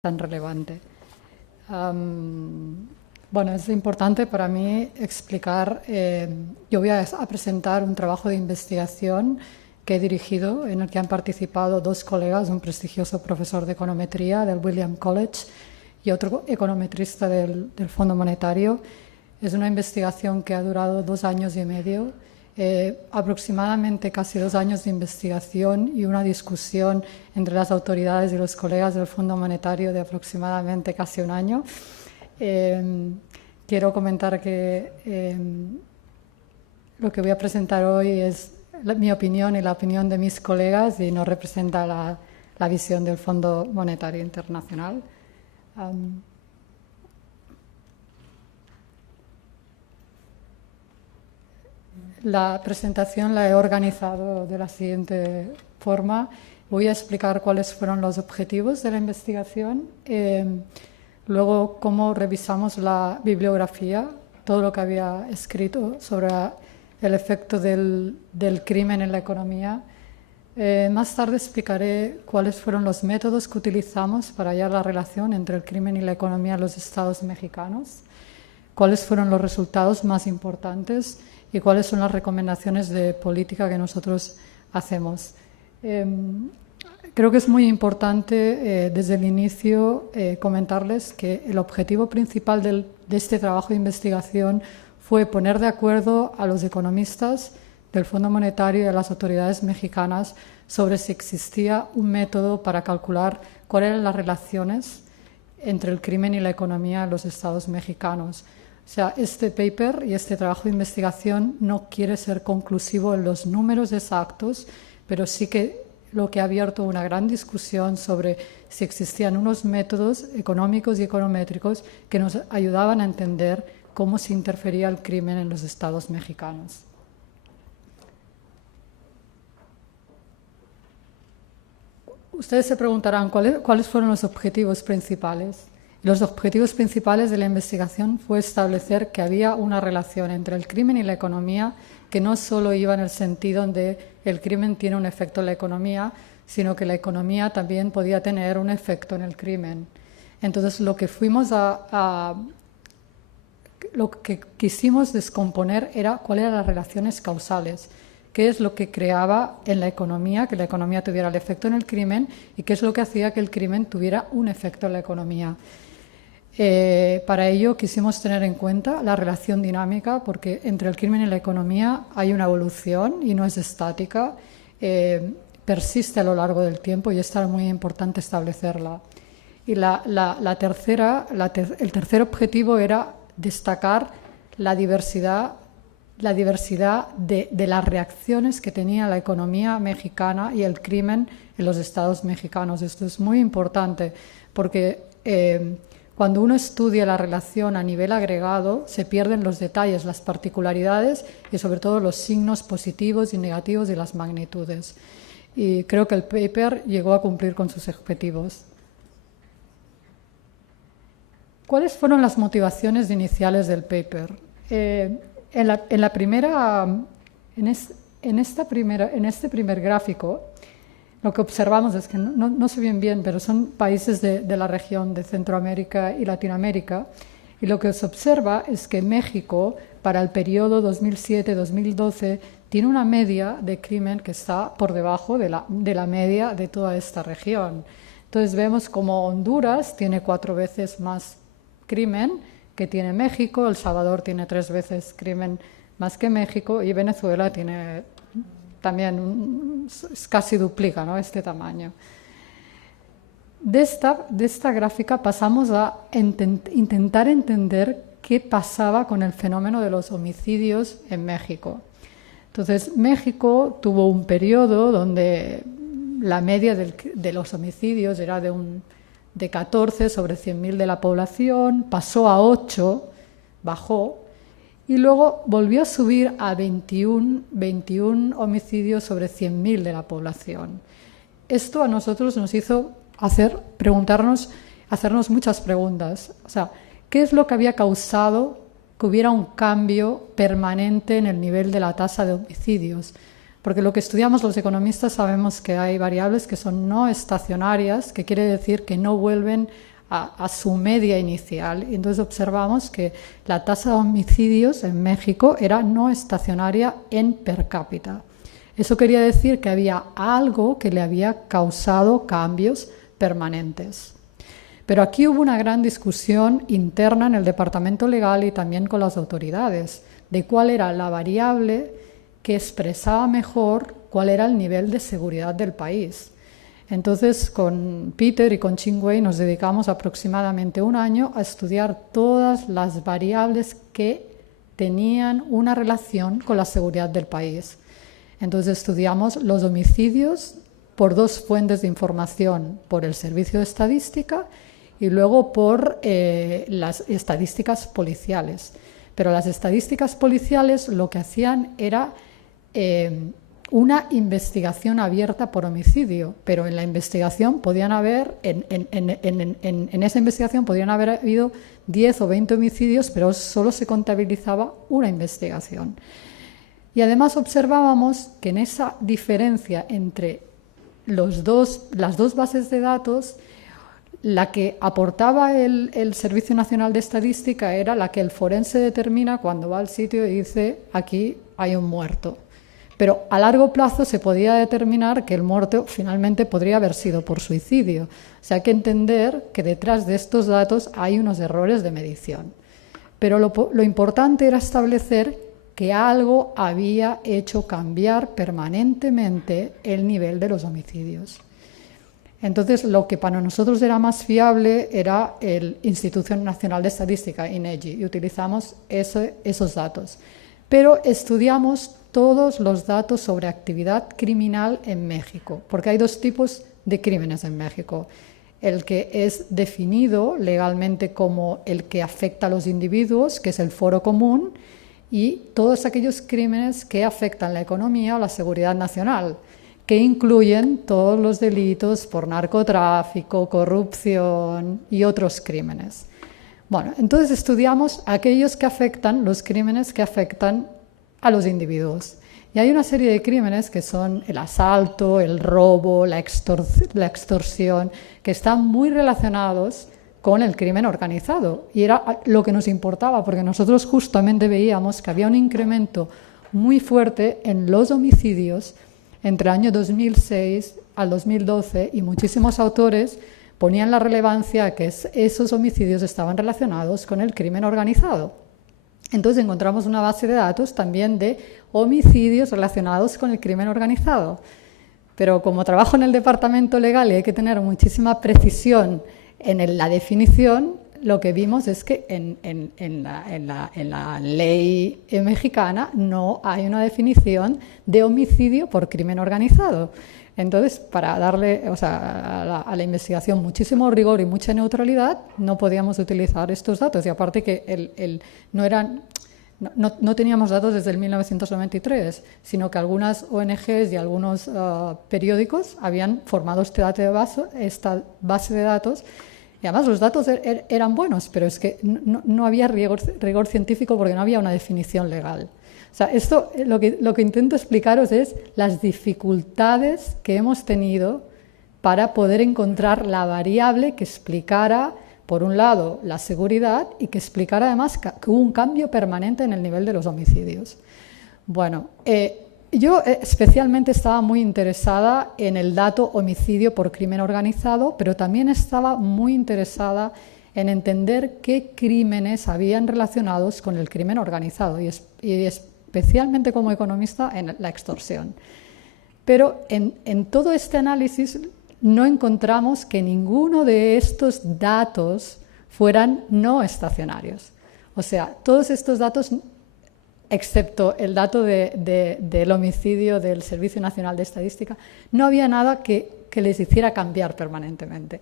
tan relevante. Bueno, es importante para mí explicar, yo voy a presentar un trabajo de investigación que he dirigido, en el que han participado dos colegas, un prestigioso profesor de econometría del Williams College y otro econometrista del Fondo Monetario. Es una investigación que ha durado 2 años y medio, aproximadamente casi 2 años de investigación y una discusión entre las autoridades y los colegas del Fondo Monetario de aproximadamente casi 1 año. Quiero comentar que lo que voy a presentar hoy es mi opinión y la opinión de mis colegas y no representa la visión del Fondo Monetario Internacional. La presentación la he organizado de la siguiente forma. Voy a explicar cuáles fueron los objetivos de la investigación, luego cómo revisamos la bibliografía, todo lo que había escrito sobre el efecto del crimen en la economía. Más tarde explicaré cuáles fueron los métodos que utilizamos para hallar la relación entre el crimen y la economía en los estados mexicanos, cuáles fueron los resultados más importantes y cuáles son las recomendaciones de política que nosotros hacemos. Creo que es muy importante desde el inicio comentarles que el objetivo principal de este trabajo de investigación fue poner de acuerdo a los economistas del Fondo Monetario y a las autoridades mexicanas sobre si existía un método para calcular cuáles eran las relaciones entre el crimen y la economía en los estados mexicanos. O sea, este paper y este trabajo de investigación no quiere ser conclusivo en los números exactos, pero sí que lo que ha abierto una gran discusión sobre si existían unos métodos económicos y econométricos que nos ayudaban a entender cómo se interfería el crimen en los estados mexicanos. Ustedes se preguntarán cuáles fueron los objetivos principales. Los objetivos principales de la investigación fue establecer que había una relación entre el crimen y la economía que no solo iba en el sentido de el crimen tiene un efecto en la economía, sino que la economía también podía tener un efecto en el crimen. Entonces, lo que quisimos descomponer era cuáles eran las relaciones causales, qué es lo que creaba en la economía, que la economía tuviera el efecto en el crimen, y qué es lo que hacía que el crimen tuviera un efecto en la economía. Para ello quisimos tener en cuenta la relación dinámica, porque entre el crimen y la economía hay una evolución y no es estática, persiste a lo largo del tiempo y es muy importante establecerla. Y el tercer objetivo era destacar la diversidad de las reacciones que tenía la economía mexicana y el crimen en los estados mexicanos. Esto es muy importante porque cuando uno estudia la relación a nivel agregado se pierden los detalles, las particularidades y sobre todo los signos positivos y negativos y las magnitudes. Y creo que el paper llegó a cumplir con sus objetivos. ¿Cuáles fueron las motivaciones iniciales del paper? En este primer gráfico, lo que observamos es que no sé bien, pero son países de la región de Centroamérica y Latinoamérica, y lo que se observa es que México, para el periodo 2007-2012, tiene una media de crimen que está por debajo de la media de toda esta región. Entonces vemos como Honduras tiene 4 veces más crimen que tiene México, El Salvador tiene 3 veces crimen más que México y Venezuela tiene también casi duplica, ¿no?, este tamaño. De esta gráfica pasamos a intentar entender qué pasaba con el fenómeno de los homicidios en México. Entonces, México tuvo un periodo donde la media de los homicidios era de 14 sobre 100.000 de la población, pasó a 8, bajó, y luego volvió a subir a 21 homicidios sobre 100.000 de la población. Esto a nosotros nos hizo hacernos muchas preguntas. O sea, ¿qué es lo que había causado que hubiera un cambio permanente en el nivel de la tasa de homicidios? Porque lo que estudiamos los economistas sabemos que hay variables que son no estacionarias, que quiere decir que no vuelven a su media inicial. Y entonces observamos que la tasa de homicidios en México era no estacionaria en per cápita. Eso quería decir que había algo que le había causado cambios permanentes. Pero aquí hubo una gran discusión interna en el departamento legal y también con las autoridades de cuál era la variable que expresaba mejor cuál era el nivel de seguridad del país. Entonces, con Peter y con Ching-Wei nos dedicamos aproximadamente un año a estudiar todas las variables que tenían una relación con la seguridad del país. Entonces estudiamos los homicidios por dos fuentes de información, por el Servicio de Estadística y luego por las estadísticas policiales. Pero las estadísticas policiales lo que hacían era una investigación abierta por homicidio, pero en la investigación podían haber, en esa investigación podrían haber habido 10 o 20 homicidios, pero solo se contabilizaba una investigación. Y además observábamos que en esa diferencia entre las dos bases de datos, la que aportaba el Servicio Nacional de Estadística era la que el forense determina cuando va al sitio y dice aquí hay un muerto. Pero a largo plazo se podía determinar que el muerto finalmente podría haber sido por suicidio. O sea, hay que entender que detrás de estos datos hay unos errores de medición. Pero lo importante era establecer que algo había hecho cambiar permanentemente el nivel de los homicidios. Entonces, lo que para nosotros era más fiable era el Instituto Nacional de Estadística, INEGI, y utilizamos esos datos. Pero estudiamos todos los datos sobre actividad criminal en México, porque hay dos tipos de crímenes en México. El que es definido legalmente como el que afecta a los individuos, que es el foro común, y todos aquellos crímenes que afectan la economía o la seguridad nacional, que incluyen todos los delitos por narcotráfico, corrupción y otros crímenes. Bueno, entonces estudiamos aquellos que afectan, los crímenes que afectan a los individuos. Y hay una serie de crímenes que son el asalto, el robo, la extorsión, que están muy relacionados con el crimen organizado. Y era lo que nos importaba, porque nosotros justamente veíamos que había un incremento muy fuerte en los homicidios entre el año 2006 al 2012, y muchísimos autores ponían la relevancia que esos homicidios estaban relacionados con el crimen organizado. Entonces encontramos una base de datos también de homicidios relacionados con el crimen organizado. Pero como trabajo en el departamento legal y hay que tener muchísima precisión en la definición, lo que vimos es que en la ley mexicana no hay una definición de homicidio por crimen organizado. Entonces, para darle a la investigación muchísimo rigor y mucha neutralidad, no podíamos utilizar estos datos. Y aparte que no teníamos datos desde el 1993, sino que algunas ONGs y algunos periódicos habían formado esta base de datos. Y además los datos eran buenos, pero es que no había rigor científico porque no había una definición legal. O sea, esto lo que intento explicaros es las dificultades que hemos tenido para poder encontrar la variable que explicara, por un lado, la seguridad y que explicara además que hubo un cambio permanente en el nivel de los homicidios. Bueno, yo especialmente estaba muy interesada en el dato homicidio por crimen organizado, pero también estaba muy interesada en entender qué crímenes habían relacionados con el crimen organizado y especialmente como economista en la extorsión. Pero en todo este análisis no encontramos que ninguno de estos datos fueran no estacionarios. O sea, todos estos datos, excepto el dato del homicidio del Servicio Nacional de Estadística, no había nada que les hiciera cambiar permanentemente.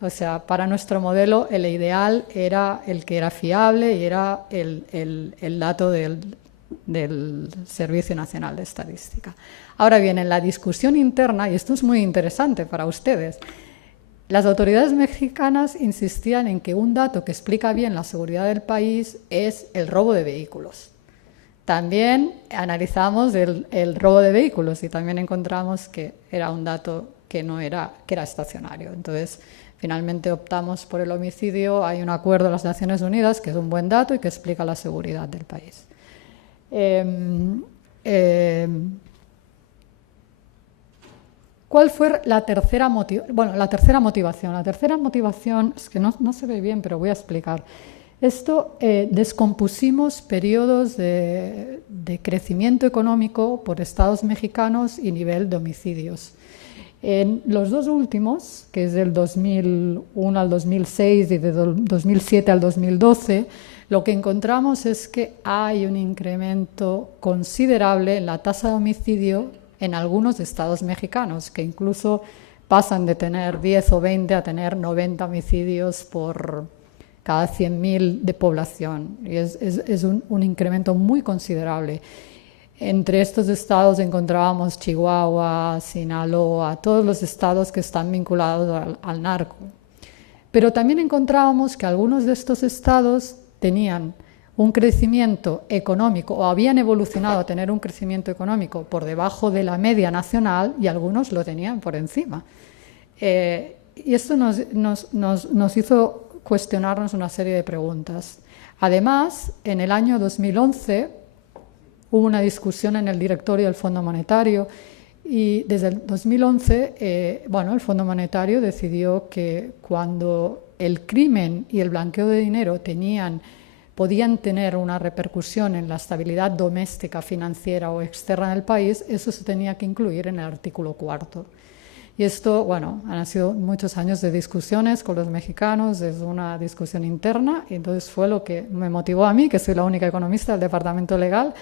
O sea, para nuestro modelo el ideal era el que era fiable y era el dato del Servicio Nacional de Estadística. Ahora bien, en la discusión interna, y esto es muy interesante para ustedes, las autoridades mexicanas insistían en que un dato que explica bien la seguridad del país es el robo de vehículos. También analizamos el robo de vehículos y también encontramos que era un dato que era estacionario. Entonces, finalmente optamos por el homicidio. Hay un acuerdo de las Naciones Unidas que es un buen dato y que explica la seguridad del país. ¿Cuál fue la tercera motivación? Bueno, la tercera motivación es que no se ve bien, pero voy a explicar. Esto, descompusimos periodos de crecimiento económico por estados mexicanos y nivel de homicidios. En los dos últimos, que es del 2001 al 2006 y de 2007 al 2012, lo que encontramos es que hay un incremento considerable en la tasa de homicidio en algunos estados mexicanos, que incluso pasan de tener 10 o 20 a tener 90 homicidios por cada 100.000 de población. Y es un incremento muy considerable. Entre estos estados encontrábamos Chihuahua, Sinaloa, todos los estados que están vinculados al narco. Pero también encontrábamos que algunos de estos estados tenían un crecimiento económico o habían evolucionado a tener un crecimiento económico por debajo de la media nacional y algunos lo tenían por encima. Y esto nos hizo cuestionarnos una serie de preguntas. Además, en el año 2011 hubo una discusión en el directorio del Fondo Monetario y desde el 2011 el Fondo Monetario decidió que cuando el crimen y el blanqueo de dinero podían tener una repercusión en la estabilidad doméstica, financiera o externa del país, eso se tenía que incluir en el artículo 4. Y esto, han sido muchos años de discusiones con los mexicanos, es una discusión interna, y entonces fue lo que me motivó a mí, que soy la única economista del departamento legal,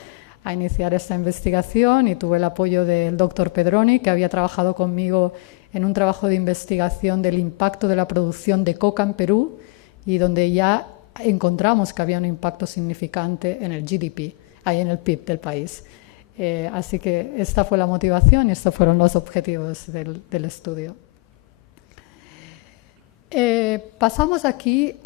a iniciar esta investigación, y tuve el apoyo del doctor Pedroni, que había trabajado conmigo en un trabajo de investigación del impacto de la producción de coca en Perú, y donde ya encontramos que había un impacto significante en el GDP, en el PIB del país. Así que esta fue la motivación y estos fueron los objetivos del estudio. Pasamos aquí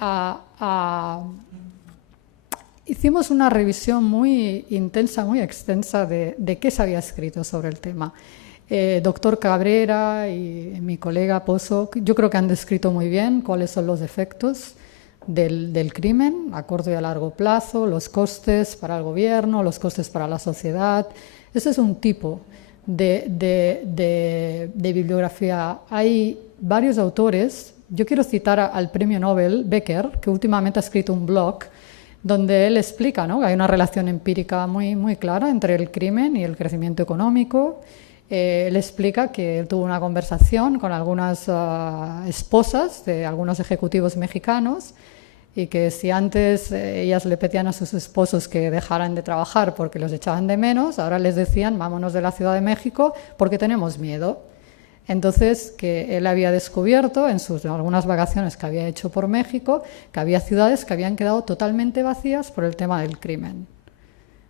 hicimos una revisión muy intensa, muy extensa de qué se había escrito sobre el tema. Doctor Cabrera y mi colega Pozo, yo creo que han descrito muy bien cuáles son los efectos del crimen a corto y a largo plazo, los costes para el gobierno, los costes para la sociedad. Ese es un tipo de bibliografía. Hay varios autores. Yo quiero citar al premio Nobel Becker, que últimamente ha escrito un blog donde él explica, ¿no?, que hay una relación empírica muy, muy clara entre el crimen y el crecimiento económico. Él explica que él tuvo una conversación con algunas esposas de algunos ejecutivos mexicanos y que si antes ellas le pedían a sus esposos que dejaran de trabajar porque los echaban de menos, ahora les decían vámonos de la Ciudad de México porque tenemos miedo. Entonces, que él había descubierto en algunas vacaciones que había hecho por México que había ciudades que habían quedado totalmente vacías por el tema del crimen.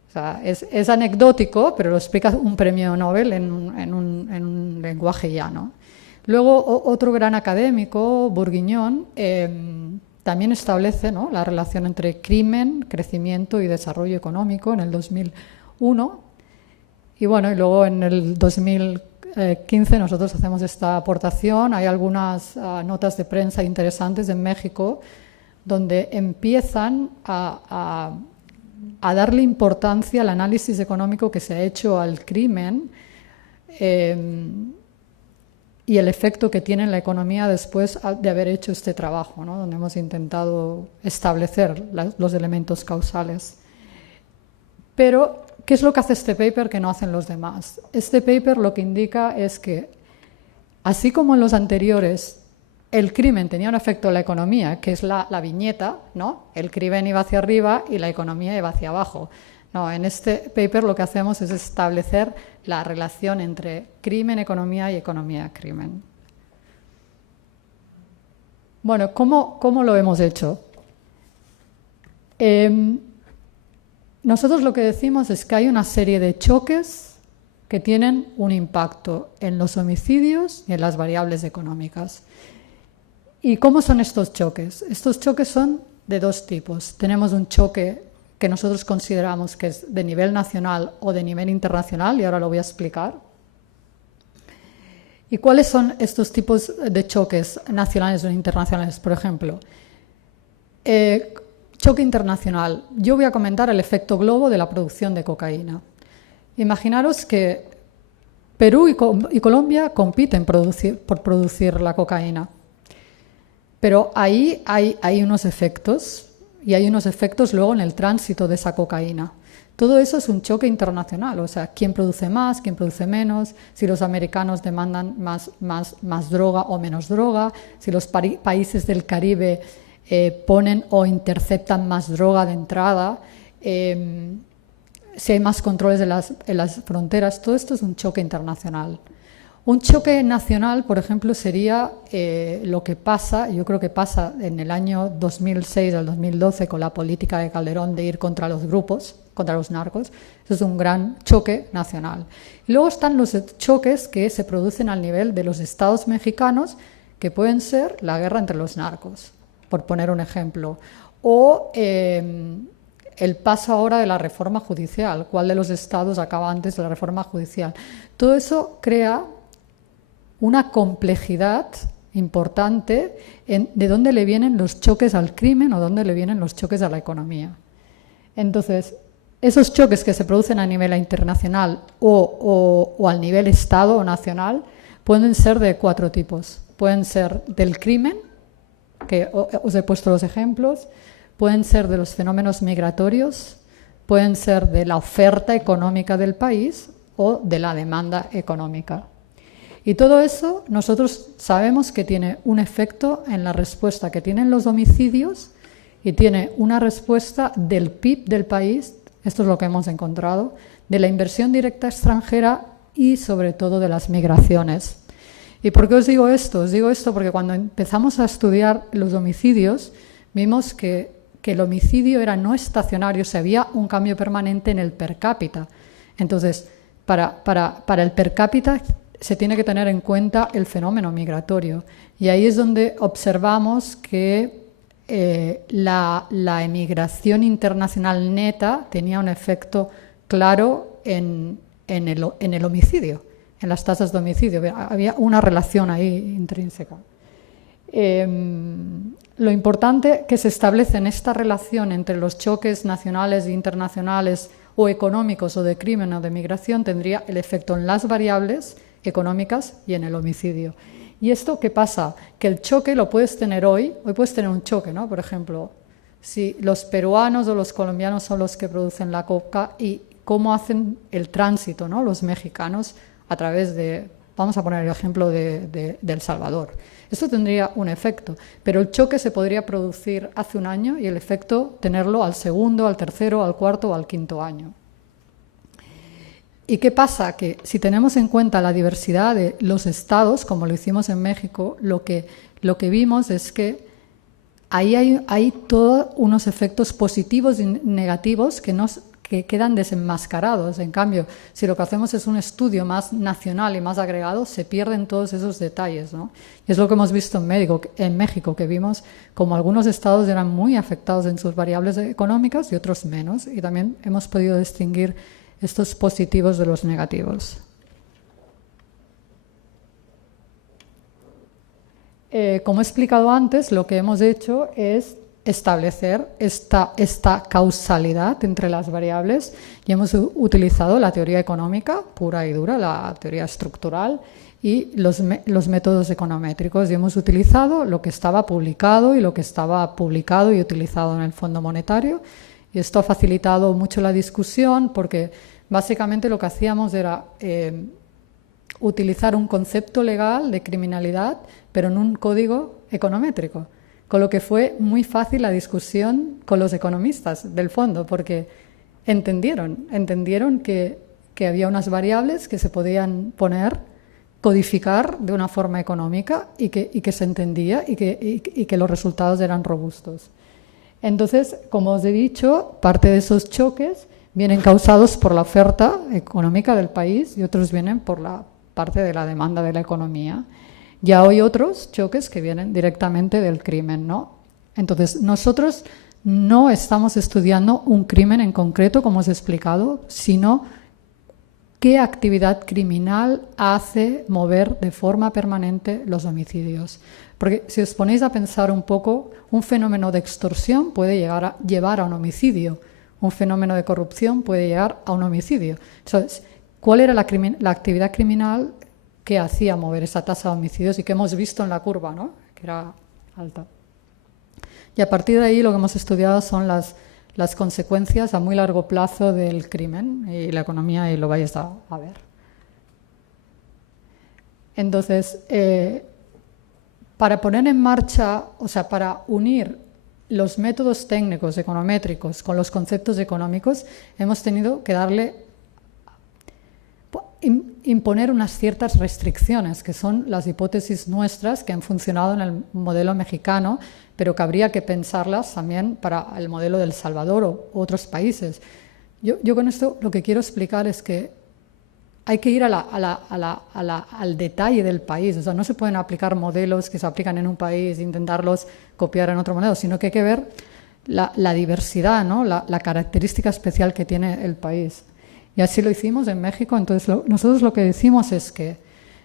O sea, es anecdótico, pero lo explica un premio Nobel en un lenguaje llano. Luego, otro gran académico, Bourguignon, también establece, ¿no?, la relación entre crimen, crecimiento y desarrollo económico en el 2001. Y luego en el 2015 nosotros hacemos esta aportación. Hay algunas notas de prensa interesantes en México donde empiezan a darle importancia al análisis económico que se ha hecho al crimen y el efecto que tiene en la economía después de haber hecho este trabajo, ¿no?, donde hemos intentado establecer los elementos causales. Pero, ¿qué es lo que hace este paper que no hacen los demás? Este paper lo que indica es que, así como en los anteriores, el crimen tenía un efecto en la economía, que es la viñeta, ¿no? El crimen iba hacia arriba y la economía iba hacia abajo. No, en este paper lo que hacemos es establecer la relación entre crimen, economía y economía-crimen. Bueno, ¿cómo lo hemos hecho? Nosotros lo que decimos es que hay una serie de choques que tienen un impacto en los homicidios y en las variables económicas. ¿Y cómo son estos choques? Estos choques son de dos tipos. Tenemos un choque que nosotros consideramos que es de nivel nacional o de nivel internacional, y ahora lo voy a explicar. ¿Y cuáles son estos tipos de choques nacionales o internacionales? Por ejemplo, choque internacional. Yo voy a comentar el efecto globo de la producción de cocaína. Imaginaros que Perú y Colombia compiten por producir la cocaína. Pero ahí hay unos efectos, y hay unos efectos luego en el tránsito de esa cocaína. Todo eso es un choque internacional, o sea, quién produce más, quién produce menos, si los americanos demandan más droga o menos droga, si los países del Caribe ponen o interceptan más droga de entrada, si hay más controles en las fronteras. Todo esto es un choque internacional. Un choque nacional, por ejemplo, sería lo que pasa, yo creo que pasa en el año 2006 al 2012 con la política de Calderón de ir contra los grupos, contra los narcos. Eso es un gran choque nacional. Y luego están los choques que se producen al nivel de los estados mexicanos, que pueden ser la guerra entre los narcos, por poner un ejemplo, o el paso ahora de la reforma judicial, cuál de los estados acaba antes de la reforma judicial. Todo eso crea una complejidad importante de dónde le vienen los choques al crimen o dónde le vienen los choques a la economía. Entonces, esos choques que se producen a nivel internacional o al nivel estado o nacional pueden ser de 4 tipos. Pueden ser del crimen, que os he puesto los ejemplos, pueden ser de los fenómenos migratorios, pueden ser de la oferta económica del país o de la demanda económica. Y todo eso nosotros sabemos que tiene un efecto en la respuesta que tienen los homicidios y tiene una respuesta del PIB del país, esto es lo que hemos encontrado, de la inversión directa extranjera y sobre todo de las migraciones. ¿Y por qué os digo esto? Os digo esto porque cuando empezamos a estudiar los homicidios vimos que el homicidio era no estacionario, o sea, había un cambio permanente en el per cápita. Entonces, para el per cápita se tiene que tener en cuenta el fenómeno migratorio. Y ahí es donde observamos que la emigración internacional neta tenía un efecto claro en el homicidio, en las tasas de homicidio. Había una relación ahí intrínseca. Lo importante que se establece en esta relación entre los choques nacionales e internacionales o económicos o de crimen o de migración tendría el efecto en las variables económicas y en el homicidio. ¿Y esto qué pasa? Que el choque lo puedes tener hoy puedes tener un choque, ¿no? Por ejemplo, si los peruanos o los colombianos son los que producen la coca y cómo hacen el tránsito, ¿no? Los mexicanos a través de, vamos a poner el ejemplo de El Salvador. Esto tendría un efecto, pero el choque se podría producir hace un año y el efecto tenerlo al segundo, al tercero, al cuarto o al quinto año. ¿Y qué pasa? Que si tenemos en cuenta la diversidad de los estados, como lo hicimos en México, lo que vimos es que ahí hay todos unos efectos positivos y negativos que quedan desenmascarados. En cambio, si lo que hacemos es un estudio más nacional y más agregado, se pierden todos esos detalles, ¿no? Y es lo que hemos visto en México, que vimos como algunos estados eran muy afectados en sus variables económicas y otros menos, y también hemos podido distinguir estos positivos de los negativos. Como he explicado antes, lo que hemos hecho es establecer esta causalidad entre las variables y hemos utilizado la teoría económica pura y dura, la teoría estructural y los métodos econométricos, y hemos utilizado lo que estaba publicado y lo que estaba publicado y utilizado en el Fondo Monetario, y esto ha facilitado mucho la discusión porque básicamente lo que hacíamos era utilizar un concepto legal de criminalidad pero en un código econométrico, con lo que fue muy fácil la discusión con los economistas del fondo, porque entendieron que había unas variables que se podían codificar de una forma económica y que se entendía y que los resultados eran robustos. Entonces, como os he dicho, parte de esos choques vienen causados por la oferta económica del país y otros vienen por la parte de la demanda de la economía. Ya hay otros choques que vienen directamente del crimen, ¿no? Entonces, nosotros no estamos estudiando un crimen en concreto, como os he explicado, sino qué actividad criminal hace mover de forma permanente los homicidios. Porque si os ponéis a pensar un poco, un fenómeno de extorsión puede llevar a un homicidio, un fenómeno de corrupción puede llegar a un homicidio. Entonces, ¿cuál era la actividad criminal que hacía mover esa tasa de homicidios y que hemos visto en la curva, ¿no? Que era alta? Y a partir de ahí lo que hemos estudiado son las consecuencias a muy largo plazo del crimen y la economía, y lo vais a ver. Entonces, para poner en marcha, o sea, para unir los métodos técnicos econométricos con los conceptos económicos, hemos tenido que imponer unas ciertas restricciones, que son las hipótesis nuestras que han funcionado en el modelo mexicano, pero que habría que pensarlas también para el modelo de El Salvador o otros países. Yo con esto lo que quiero explicar es que hay que ir al detalle del país. O sea, no se pueden aplicar modelos que se aplican en un país e intentarlos copiar en otro modelo, sino que hay que ver la diversidad, ¿no? la característica especial que tiene el país. Y así lo hicimos en México. Entonces, nosotros lo que decimos es que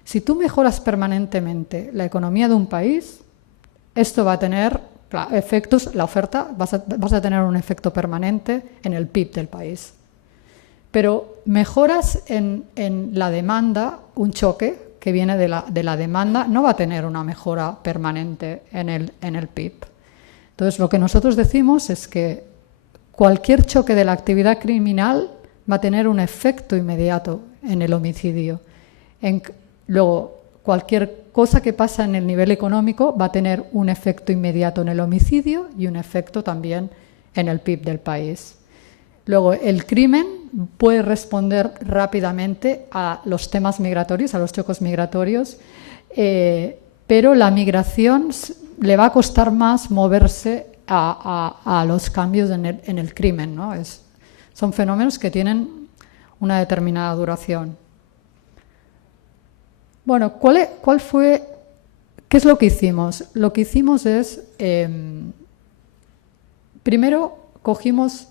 si tú mejoras permanentemente la economía de un país, esto va a tener efectos, la oferta, vas a tener un efecto permanente en el PIB del país. Pero mejoras en la demanda, un choque que viene de la demanda, no va a tener una mejora permanente en el PIB. Entonces, lo que nosotros decimos es que cualquier choque de la actividad criminal va a tener un efecto inmediato en el homicidio. Luego, cualquier cosa que pasa en el nivel económico va a tener un efecto inmediato en el homicidio y un efecto también en el PIB del país. Luego, el crimen puede responder rápidamente a los temas migratorios, a los choques migratorios, pero la migración le va a costar más moverse a los cambios en el crimen, ¿no? Son fenómenos que tienen una determinada duración. Bueno, ¿qué es lo que hicimos? Lo que hicimos es, primero cogimos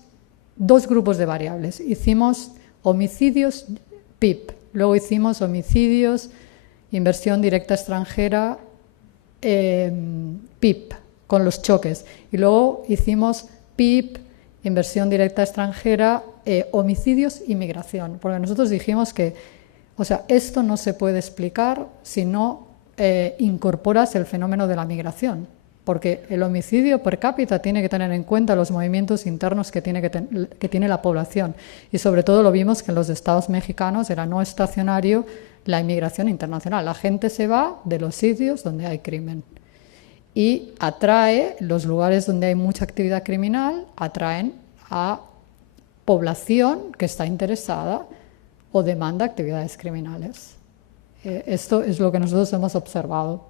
dos grupos de variables. Hicimos homicidios, PIB. Luego hicimos homicidios, inversión directa extranjera, PIB, con los choques. Y luego hicimos PIB, inversión directa extranjera, homicidios y migración. Porque nosotros dijimos que, o sea, esto no se puede explicar si no incorporas el fenómeno de la migración. Porque el homicidio per cápita tiene que tener en cuenta los movimientos internos que tiene la población. Y sobre todo lo vimos que en los estados mexicanos era no estacionario la inmigración internacional. La gente se va de los sitios donde hay crimen. Y atrae, los lugares donde hay mucha actividad criminal, atraen a población que está interesada o demanda actividades criminales. Esto es lo que nosotros hemos observado.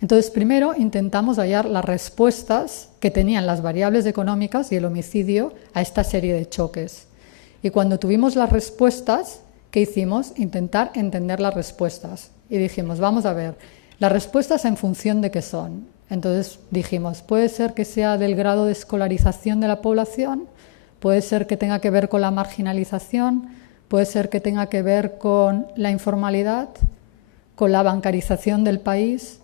Entonces, primero intentamos hallar las respuestas que tenían las variables económicas y el homicidio a esta serie de choques. Y cuando tuvimos las respuestas, ¿qué hicimos? Intentar entender las respuestas. Y dijimos, vamos a ver, las respuestas en función de qué son. Entonces dijimos, puede ser que sea del grado de escolarización de la población, puede ser que tenga que ver con la marginalización, puede ser que tenga que ver con la informalidad, con la bancarización del país.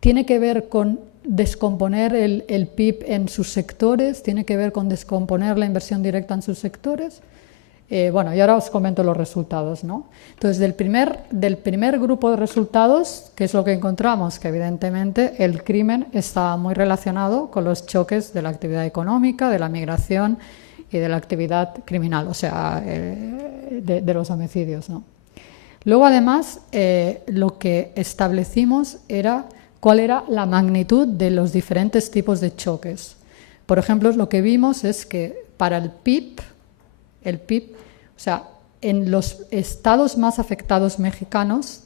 Tiene que ver con descomponer el PIB en sus sectores, tiene que ver con descomponer la inversión directa en sus sectores. Bueno, y ahora os comento los resultados, ¿no? Entonces, del primer grupo de resultados, ¿qué es lo que encontramos? Que evidentemente el crimen está muy relacionado con los choques de la actividad económica, de la migración y de la actividad criminal, o sea, de los homicidios, ¿no? Luego, además, lo que establecimos era cuál era la magnitud de los diferentes tipos de choques. Por ejemplo, lo que vimos es que para el PIB, o sea, en los estados más afectados mexicanos,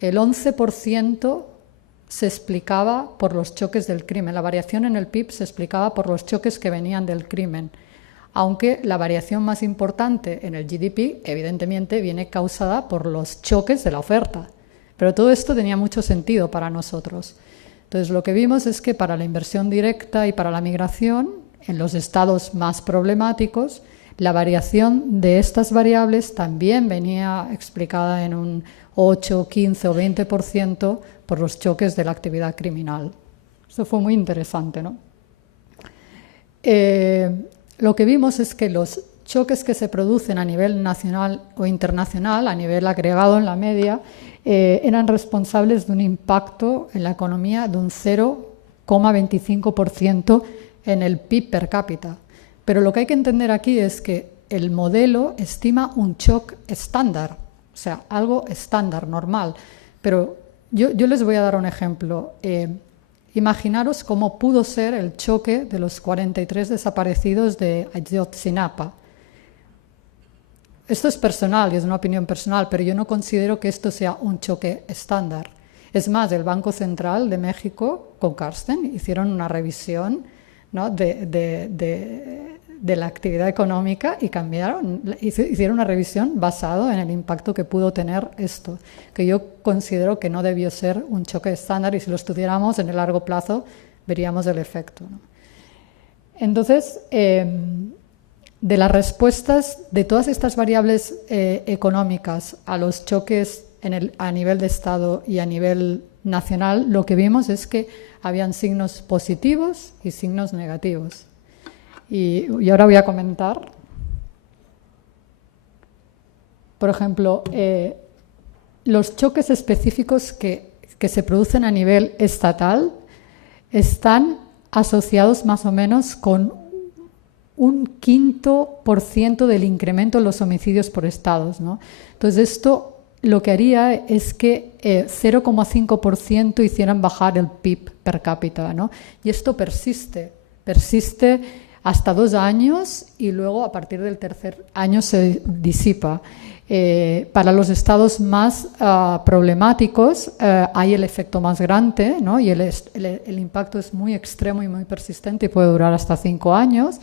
el 11% se explicaba por los choques del crimen. La variación en el PIB se explicaba por los choques que venían del crimen, aunque la variación más importante en el GDP, evidentemente, viene causada por los choques de la oferta. Pero todo esto tenía mucho sentido para nosotros. Entonces, lo que vimos es que para la inversión directa y para la migración, en los estados más problemáticos, La variación de estas variables también venía explicada en un 8, 15 o 20% por los choques de la actividad criminal. Eso fue muy interesante, ¿no? Lo que vimos es que los choques que se producen a nivel nacional o internacional, a nivel agregado en la media, eran responsables de un impacto en la economía de un 0,25% en el PIB per cápita. Pero lo que hay que entender aquí es que el modelo estima un shock estándar, o sea, algo estándar, normal. Pero yo les voy a dar un ejemplo. Imaginaros cómo pudo ser el choque de los 43 desaparecidos de Ayotzinapa. Esto es personal y es una opinión personal, pero yo no considero que esto sea un choque estándar. Es más, el Banco Central de México, con Carsten, hicieron una revisión, ¿no?, de la actividad económica y hicieron una revisión basada en el impacto que pudo tener esto, que yo considero que no debió ser un choque estándar y si lo estudiáramos en el largo plazo veríamos el efecto, ¿no? Entonces, de las respuestas de todas estas variables económicas a los choques a nivel de Estado y a nivel nacional, lo que vimos es que habían signos positivos y signos negativos. Y ahora voy a comentar, por ejemplo, los choques específicos que se producen a nivel estatal están asociados más o menos con un 5% del incremento en los homicidios por estados, ¿no? Entonces esto lo que haría es que 0,5% hicieran bajar el PIB per cápita, ¿no? Y esto persiste hasta 2 años y luego a partir del tercer año se disipa. Para los estados más problemáticos hay el efecto más grande, ¿no? Y el impacto es muy extremo y muy persistente y puede durar hasta 5 años,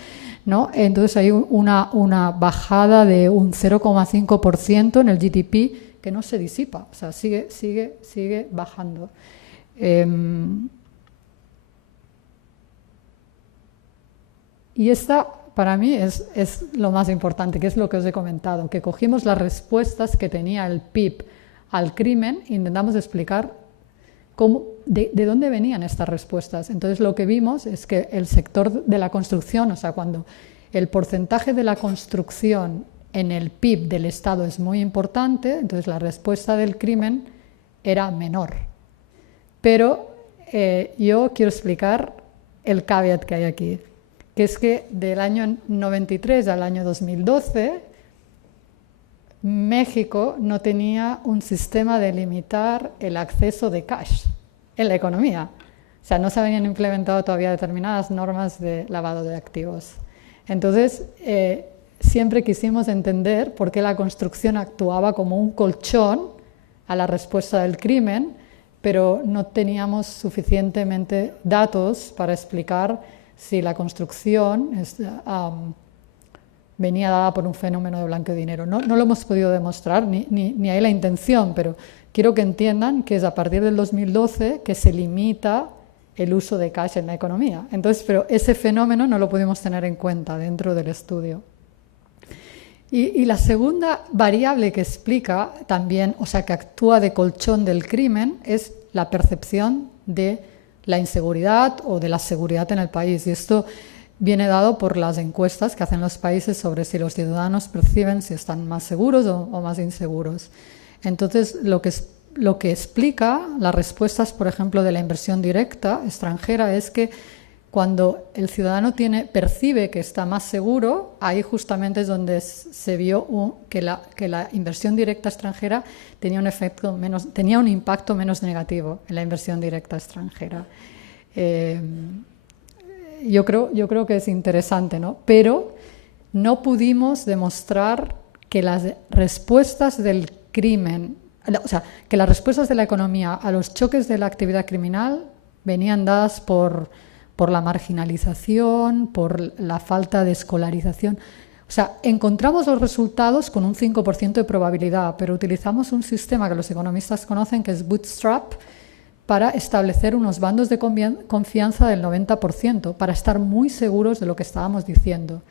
¿no? Entonces hay una bajada de un 0,5% en el GDP que no se disipa, o sea, sigue bajando. Y esta, para mí, es lo más importante, que es lo que os he comentado, que cogimos las respuestas que tenía el PIB al crimen e intentamos explicar de dónde venían estas respuestas. Entonces, lo que vimos es que el sector de la construcción, o sea, cuando el porcentaje de la construcción en el PIB del Estado es muy importante, entonces la respuesta del crimen era menor. Pero yo quiero explicar el caveat que hay aquí, que es que del año 93 al año 2012, México no tenía un sistema de limitar el acceso de cash en la economía. O sea, no se habían implementado todavía determinadas normas de lavado de activos. Entonces, siempre quisimos entender por qué la construcción actuaba como un colchón a la respuesta del crimen, pero no teníamos suficientemente datos para explicar si la construcción venía dada por un fenómeno de blanqueo de dinero. No lo hemos podido demostrar, ni hay la intención, pero quiero que entiendan que es a partir del 2012 que se limita el uso de cash en la economía. Entonces, pero ese fenómeno no lo pudimos tener en cuenta dentro del estudio. Y la segunda variable que explica también, o sea, que actúa de colchón del crimen, es la percepción de la inseguridad o de la seguridad en el país. Y esto viene dado por las encuestas que hacen los países sobre si los ciudadanos perciben si están más seguros o más inseguros. Entonces, lo que explica las respuestas, por ejemplo, de la inversión directa extranjera es que cuando el ciudadano percibe que está más seguro, ahí justamente es donde se vio que la inversión directa extranjera tenía un impacto menos negativo en la inversión directa extranjera. Yo creo que es interesante, ¿no? Pero no pudimos demostrar que las respuestas del crimen, o sea, que las respuestas de la economía a los choques de la actividad criminal venían dadas por la marginalización, por la falta de escolarización. O sea, encontramos los resultados con un 5% de probabilidad, pero utilizamos un sistema que los economistas conocen, que es Bootstrap, para establecer unos bandos de confianza del 90%, para estar muy seguros de lo que estábamos diciendo.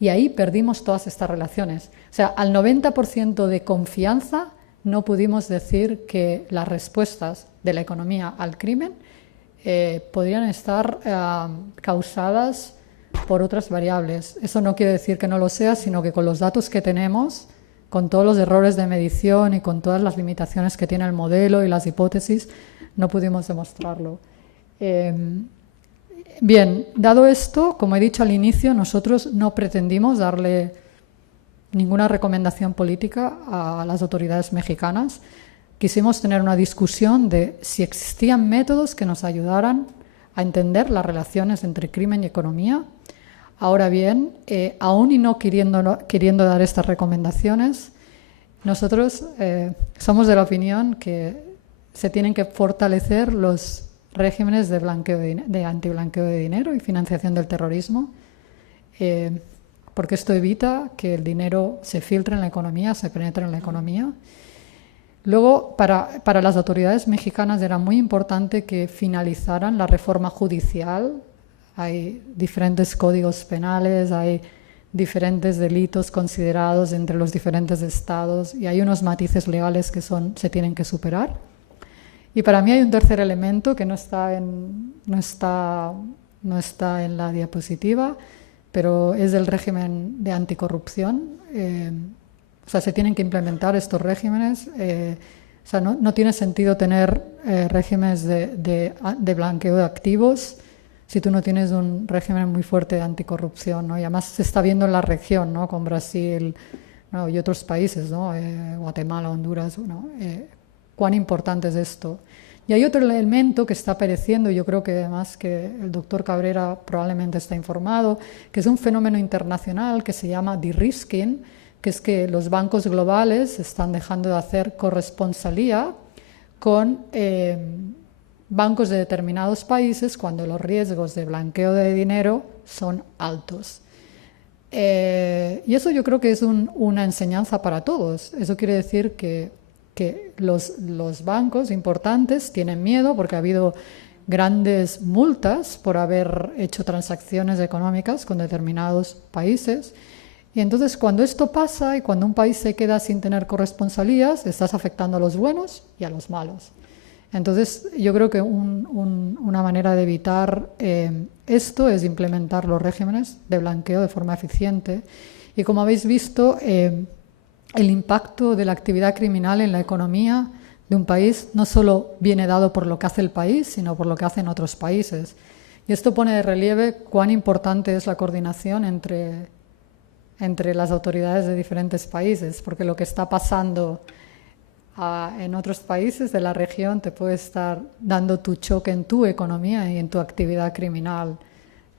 Y ahí perdimos todas estas relaciones. O sea, al 90% de confianza no pudimos decir que las respuestas de la economía al crimen podrían estar causadas por otras variables. Eso no quiere decir que no lo sea, sino que con los datos que tenemos, con todos los errores de medición y con todas las limitaciones que tiene el modelo y las hipótesis, no pudimos demostrarlo. Bien, dado esto, como he dicho al inicio, nosotros no pretendimos darle ninguna recomendación política a las autoridades mexicanas. Quisimos tener una discusión de si existían métodos que nos ayudaran a entender las relaciones entre crimen y economía. Ahora bien, aún y no queriendo dar estas recomendaciones, nosotros somos de la opinión que se tienen que fortalecer los regímenes de antiblanqueo de dinero y financiación del terrorismo, porque esto evita que el dinero se filtre en la economía, se penetre en la economía. Luego, para las autoridades mexicanas era muy importante que finalizaran la reforma judicial. Hay diferentes códigos penales, hay diferentes delitos considerados entre los diferentes estados y hay unos matices legales que se tienen que superar. Y para mí hay un tercer elemento que no está en la diapositiva, pero es el régimen de anticorrupción. O sea, se tienen que implementar estos regímenes. O sea, no tiene sentido tener regímenes de blanqueo de activos si tú no tienes un régimen muy fuerte de anticorrupción, ¿no? Y además se está viendo en la región, ¿no? Con Brasil, ¿no? Y otros países, ¿no? Guatemala, Honduras, ¿no? Cuán importante es esto. Y hay otro elemento que está apareciendo, y yo creo que además que el doctor Cabrera probablemente está informado, que es un fenómeno internacional que se llama de-risking, que es que los bancos globales están dejando de hacer corresponsalía con bancos de determinados países cuando los riesgos de blanqueo de dinero son altos. Y eso yo creo que es una enseñanza para todos. Eso quiere decir que los bancos importantes tienen miedo porque ha habido grandes multas por haber hecho transacciones económicas con determinados países. Y entonces cuando esto pasa y cuando un país se queda sin tener corresponsalías, estás afectando a los buenos y a los malos. Entonces yo creo que una manera de evitar esto es implementar los regímenes de blanqueo de forma eficiente. Y como habéis visto, el impacto de la actividad criminal en la economía de un país no solo viene dado por lo que hace el país, sino por lo que hacen otros países. Y esto pone de relieve cuán importante es la coordinación entre las autoridades de diferentes países, porque lo que está pasando en otros países de la región te puede estar dando tu choque en tu economía y en tu actividad criminal.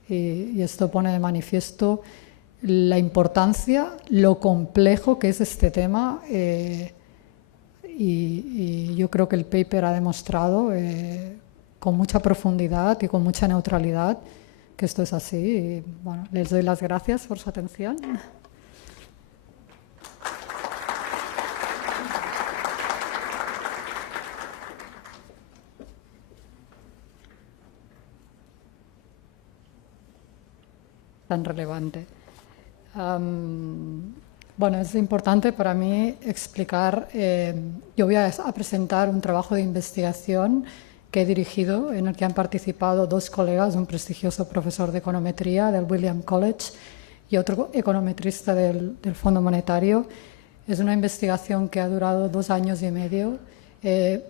Y esto pone de manifiesto la importancia, lo complejo que es este tema y yo creo que el paper ha demostrado con mucha profundidad y con mucha neutralidad que esto es así. Y, bueno, les doy las gracias por su atención. Tan relevante. Bueno, es importante para mí explicar, yo voy a presentar un trabajo de investigación que he dirigido, en el que han participado dos colegas, un prestigioso profesor de econometría del Williams College y otro econometrista del Fondo Monetario. Es una investigación que ha durado 2 años y medio,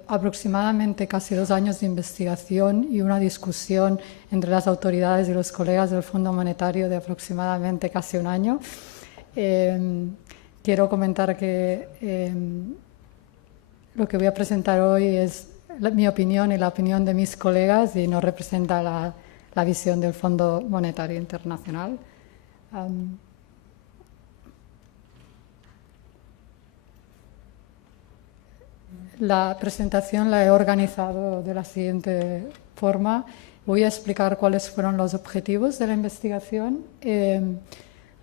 aproximadamente casi 2 años de investigación y una discusión entre las autoridades y los colegas del Fondo Monetario de aproximadamente casi 1 año. Quiero comentar que lo que voy a presentar hoy es mi opinión y la opinión de mis colegas y no representa la visión del Fondo Monetario Internacional. La presentación la he organizado de la siguiente forma. Voy a explicar cuáles fueron los objetivos de la investigación,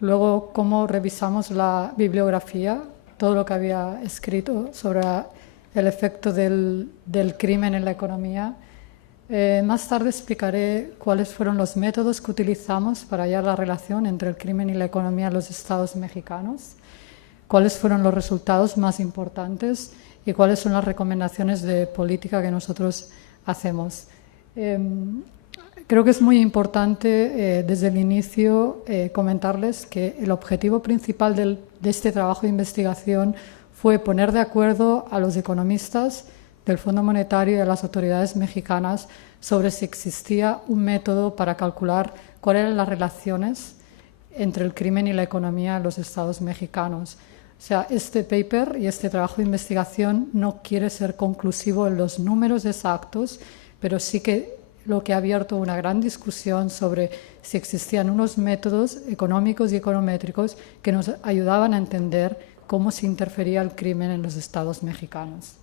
luego cómo revisamos la bibliografía, todo lo que había escrito sobre el efecto del crimen en la economía, Más tarde explicaré cuáles fueron los métodos que utilizamos para hallar la relación entre el crimen y la economía en los estados mexicanos, cuáles fueron los resultados más importantes y cuáles son las recomendaciones de política que nosotros hacemos. Creo que es muy importante desde el inicio comentarles que el objetivo principal de este trabajo de investigación fue poner de acuerdo a los economistas del Fondo Monetario y a las autoridades mexicanas sobre si existía un método para calcular cuáles eran las relaciones entre el crimen y la economía en los estados mexicanos. O sea, este paper y este trabajo de investigación no quiere ser conclusivo en los números exactos, pero sí que lo que ha abierto una gran discusión sobre si existían unos métodos económicos y econométricos que nos ayudaban a entender cómo se interfería el crimen en los estados mexicanos.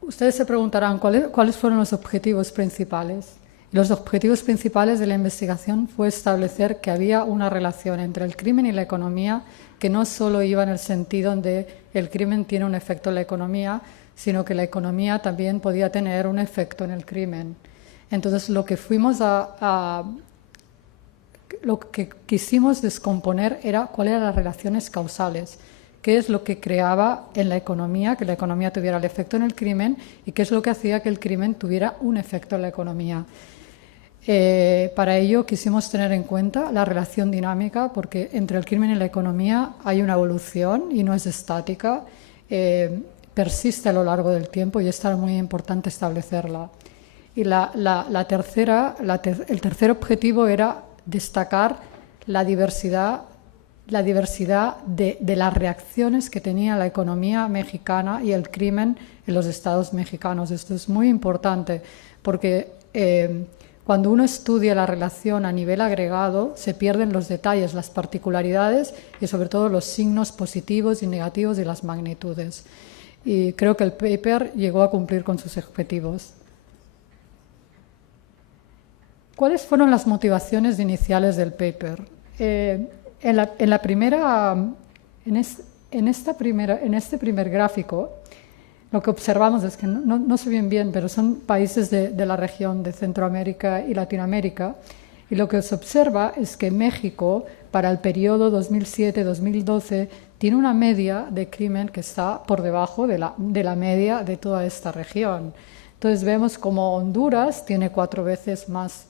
Ustedes se preguntarán cuáles fueron los objetivos principales. Los objetivos principales de la investigación fue establecer que había una relación entre el crimen y la economía que no solo iba en el sentido de el crimen tiene un efecto en la economía, sino que la economía también podía tener un efecto en el crimen. Entonces, lo que quisimos descomponer era cuáles eran las relaciones causales, qué es lo que creaba en la economía, que la economía tuviera el efecto en el crimen, y qué es lo que hacía que el crimen tuviera un efecto en la economía. Para ello quisimos tener en cuenta la relación dinámica, porque entre el crimen y la economía hay una evolución y no es estática, persiste a lo largo del tiempo y es muy importante establecerla. Y el tercer objetivo era destacar la diversidad de las reacciones que tenía la economía mexicana y el crimen en los estados mexicanos. Esto es muy importante porque cuando uno estudia la relación a nivel agregado se pierden los detalles, las particularidades y sobre todo los signos positivos y negativos y las magnitudes. Y creo que el paper llegó a cumplir con sus objetivos. ¿Cuáles fueron las motivaciones iniciales del paper? En este primer gráfico, lo que observamos es que no sé bien, pero son países de la región de Centroamérica y Latinoamérica, y lo que se observa es que México, para el periodo 2007-2012, tiene una media de crimen que está por debajo de la media de toda esta región. Entonces vemos como Honduras tiene 4 veces más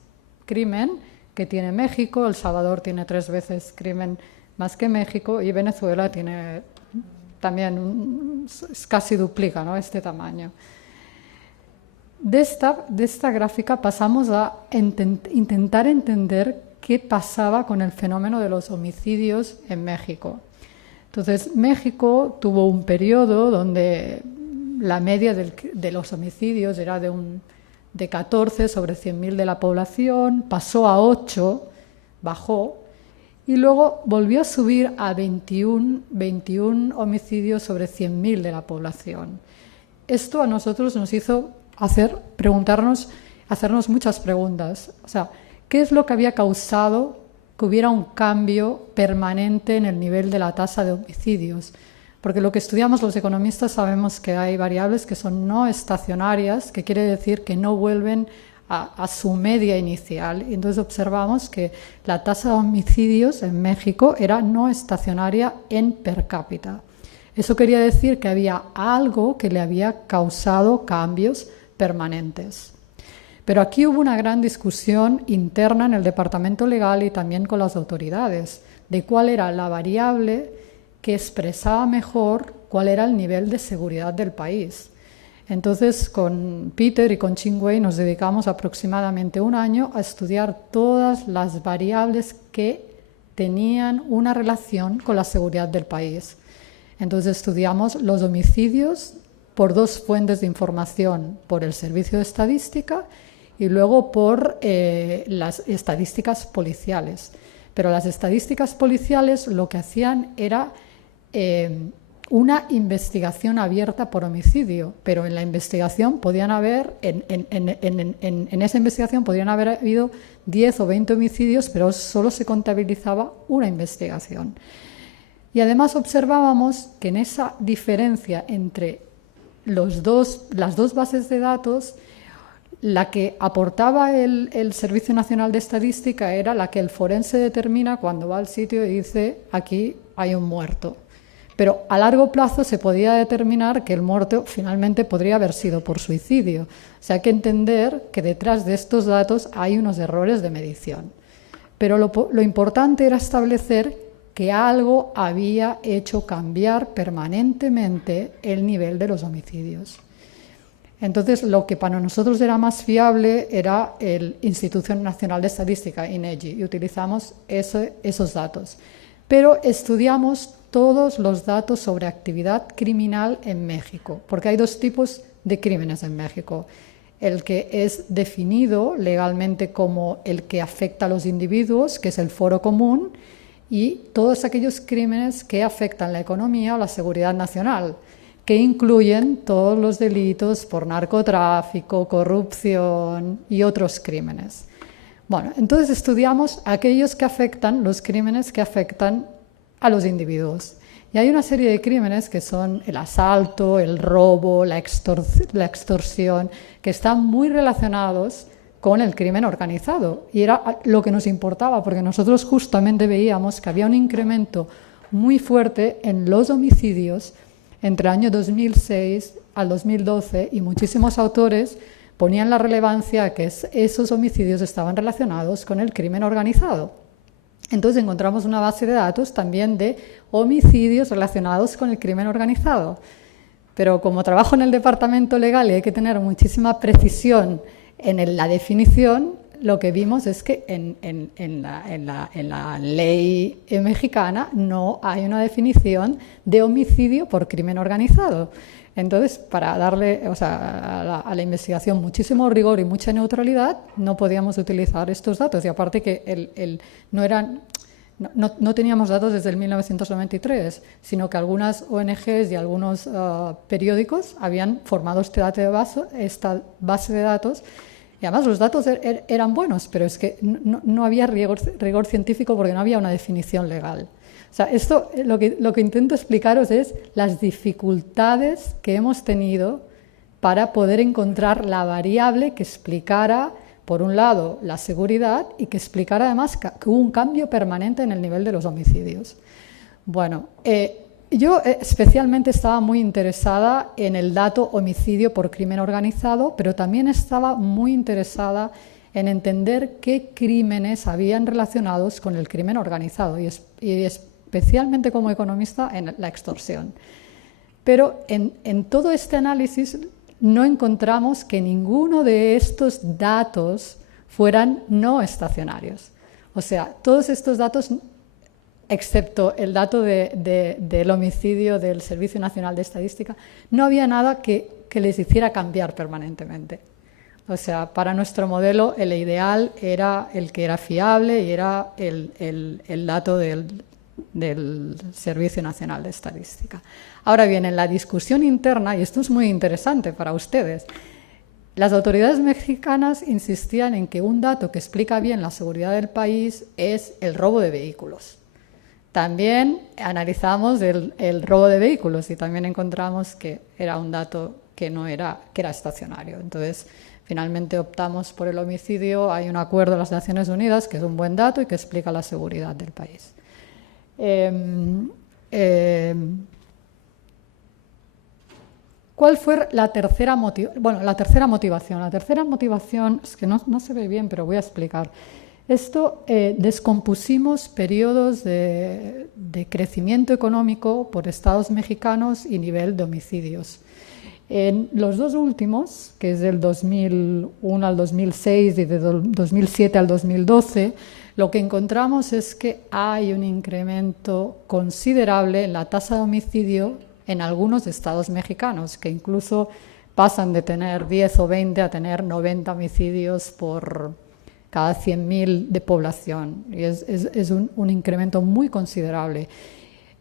crimen que tiene México, El Salvador tiene 3 veces crimen más que México y Venezuela tiene también casi duplica, ¿no?, este tamaño. De esta gráfica pasamos a intentar entender qué pasaba con el fenómeno de los homicidios en México. Entonces, México tuvo un periodo donde la media de los homicidios era de 14 sobre 100.000 de la población, pasó a 8, bajó, y luego volvió a subir a 21 homicidios sobre 100.000 de la población. Esto a nosotros nos hizo hacernos muchas preguntas. O sea, ¿qué es lo que había causado que hubiera un cambio permanente en el nivel de la tasa de homicidios? Porque lo que estudiamos los economistas sabemos que hay variables que son no estacionarias, que quiere decir que no vuelven a su media inicial. Y entonces observamos que la tasa de homicidios en México era no estacionaria en per cápita. Eso quería decir que había algo que le había causado cambios permanentes. Pero aquí hubo una gran discusión interna en el departamento legal y también con las autoridades de cuál era la variable que expresaba mejor cuál era el nivel de seguridad del país. Entonces, con Peter y con Ching-Wei nos dedicamos aproximadamente 1 año a estudiar todas las variables que tenían una relación con la seguridad del país. Entonces, estudiamos los homicidios por 2 fuentes de información, por el Servicio de Estadística y luego por las estadísticas policiales. Pero las estadísticas policiales lo que hacían era una investigación abierta por homicidio, pero en la investigación podían haber, en esa investigación podrían haber habido 10 o 20 homicidios, pero solo se contabilizaba una investigación. Y además observábamos que en esa diferencia entre las dos bases de datos, la que aportaba el Servicio Nacional de Estadística era la que el forense determina cuando va al sitio y dice aquí hay un muerto. Pero a largo plazo se podía determinar que el muerto finalmente podría haber sido por suicidio. O sea, hay que entender que detrás de estos datos hay unos errores de medición. Pero lo importante era establecer que algo había hecho cambiar permanentemente el nivel de los homicidios. Entonces, lo que para nosotros era más fiable era el Instituto Nacional de Estadística, INEGI, y utilizamos esos datos. Pero estudiamos todos los datos sobre actividad criminal en México, porque hay dos tipos de crímenes en México. El que es definido legalmente como el que afecta a los individuos, que es el foro común, y todos aquellos crímenes que afectan la economía o la seguridad nacional, que incluyen todos los delitos por narcotráfico, corrupción y otros crímenes. Bueno, entonces estudiamos aquellos que afectan, los crímenes que afectan a los individuos. Y hay una serie de crímenes que son el asalto, el robo, la extorsión, que están muy relacionados con el crimen organizado. Y era lo que nos importaba, porque nosotros justamente veíamos que había un incremento muy fuerte en los homicidios entre el año 2006 al 2012, y muchísimos autores ponían la relevancia que esos homicidios estaban relacionados con el crimen organizado. Entonces encontramos una base de datos también de homicidios relacionados con el crimen organizado. Pero como trabajo en el departamento legal y hay que tener muchísima precisión en la definición, lo que vimos es que en la ley mexicana no hay una definición de homicidio por crimen organizado. Entonces, para darle a la investigación muchísimo rigor y mucha neutralidad, no podíamos utilizar estos datos. Y aparte que no teníamos datos desde el 1993, sino que algunas ONGs y algunos periódicos habían formado esta base de datos. Y además los datos eran buenos, pero es que no había rigor científico porque no había una definición legal. O sea, esto lo que intento explicaros es las dificultades que hemos tenido para poder encontrar la variable que explicara, por un lado, la seguridad y que explicara además que hubo un cambio permanente en el nivel de los homicidios. Bueno, yo especialmente estaba muy interesada en el dato homicidio por crimen organizado, pero también estaba muy interesada en entender qué crímenes habían relacionados con el crimen organizado y especialmente como economista en la extorsión. Pero en todo este análisis no encontramos que ninguno de estos datos fueran no estacionarios. O sea, todos estos datos, excepto el dato del homicidio del Servicio Nacional de Estadística, no había nada que les hiciera cambiar permanentemente. O sea, para nuestro modelo el ideal era el que era fiable y era el dato del Servicio Nacional de Estadística. Ahora bien, en la discusión interna, y esto es muy interesante para ustedes, las autoridades mexicanas insistían en que un dato que explica bien la seguridad del país es el robo de vehículos. También analizamos el robo de vehículos y también encontramos que era un dato que era estacionario. Entonces, finalmente optamos por el homicidio. Hay un acuerdo de las Naciones Unidas que es un buen dato y que explica la seguridad del país. ¿Cuál fue la tercera motivación? Bueno, la tercera motivación es que no se ve bien, pero voy a explicar. Esto, descompusimos periodos de crecimiento económico por estados mexicanos y nivel de homicidios. En los dos últimos, que es del 2001 al 2006 y de 2007 al 2012, lo que encontramos es que hay un incremento considerable en la tasa de homicidio en algunos estados mexicanos, que incluso pasan de tener 10 o 20 a tener 90 homicidios por cada 100.000 de población. Y es un incremento muy considerable.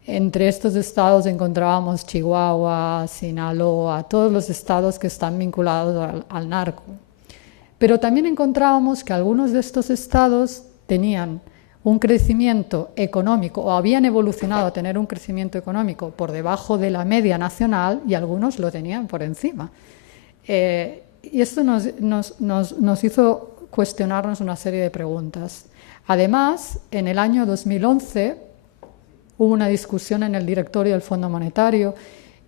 Entre estos estados encontrábamos Chihuahua, Sinaloa, todos los estados que están vinculados al narco. Pero también encontrábamos que algunos de estos estados tenían un crecimiento económico, o habían evolucionado a tener un crecimiento económico por debajo de la media nacional, y algunos lo tenían por encima. Y esto nos hizo cuestionarnos una serie de preguntas. Además, en el año 2011 hubo una discusión en el directorio del Fondo Monetario,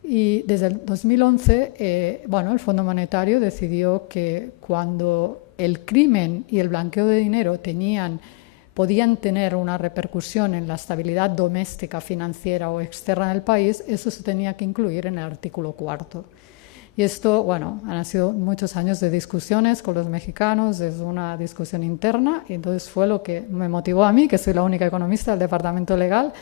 y desde el 2011 el Fondo Monetario decidió que cuando el crimen y el blanqueo de dinero podían tener una repercusión en la estabilidad doméstica, financiera o externa del país, eso se tenía que incluir en el artículo 4. Y esto, han sido muchos años de discusiones con los mexicanos, es una discusión interna, y entonces fue lo que me motivó a mí, que soy la única economista del departamento legal,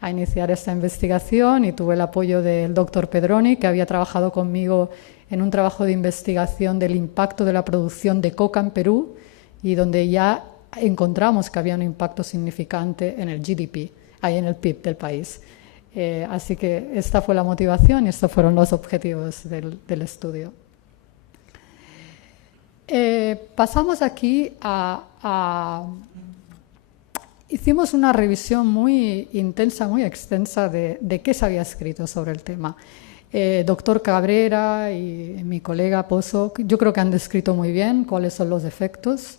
a iniciar esta investigación, y tuve el apoyo del doctor Pedroni, que había trabajado conmigo en un trabajo de investigación del impacto de la producción de coca en Perú, y donde ya encontramos que había un impacto significante en el GDP, en el PIB del país. Así que esta fue la motivación y estos fueron los objetivos del estudio. Pasamos aquí hicimos una revisión muy intensa, muy extensa de qué se había escrito sobre el tema. Doctor Cabrera y mi colega Pozo, yo creo que han descrito muy bien cuáles son los efectos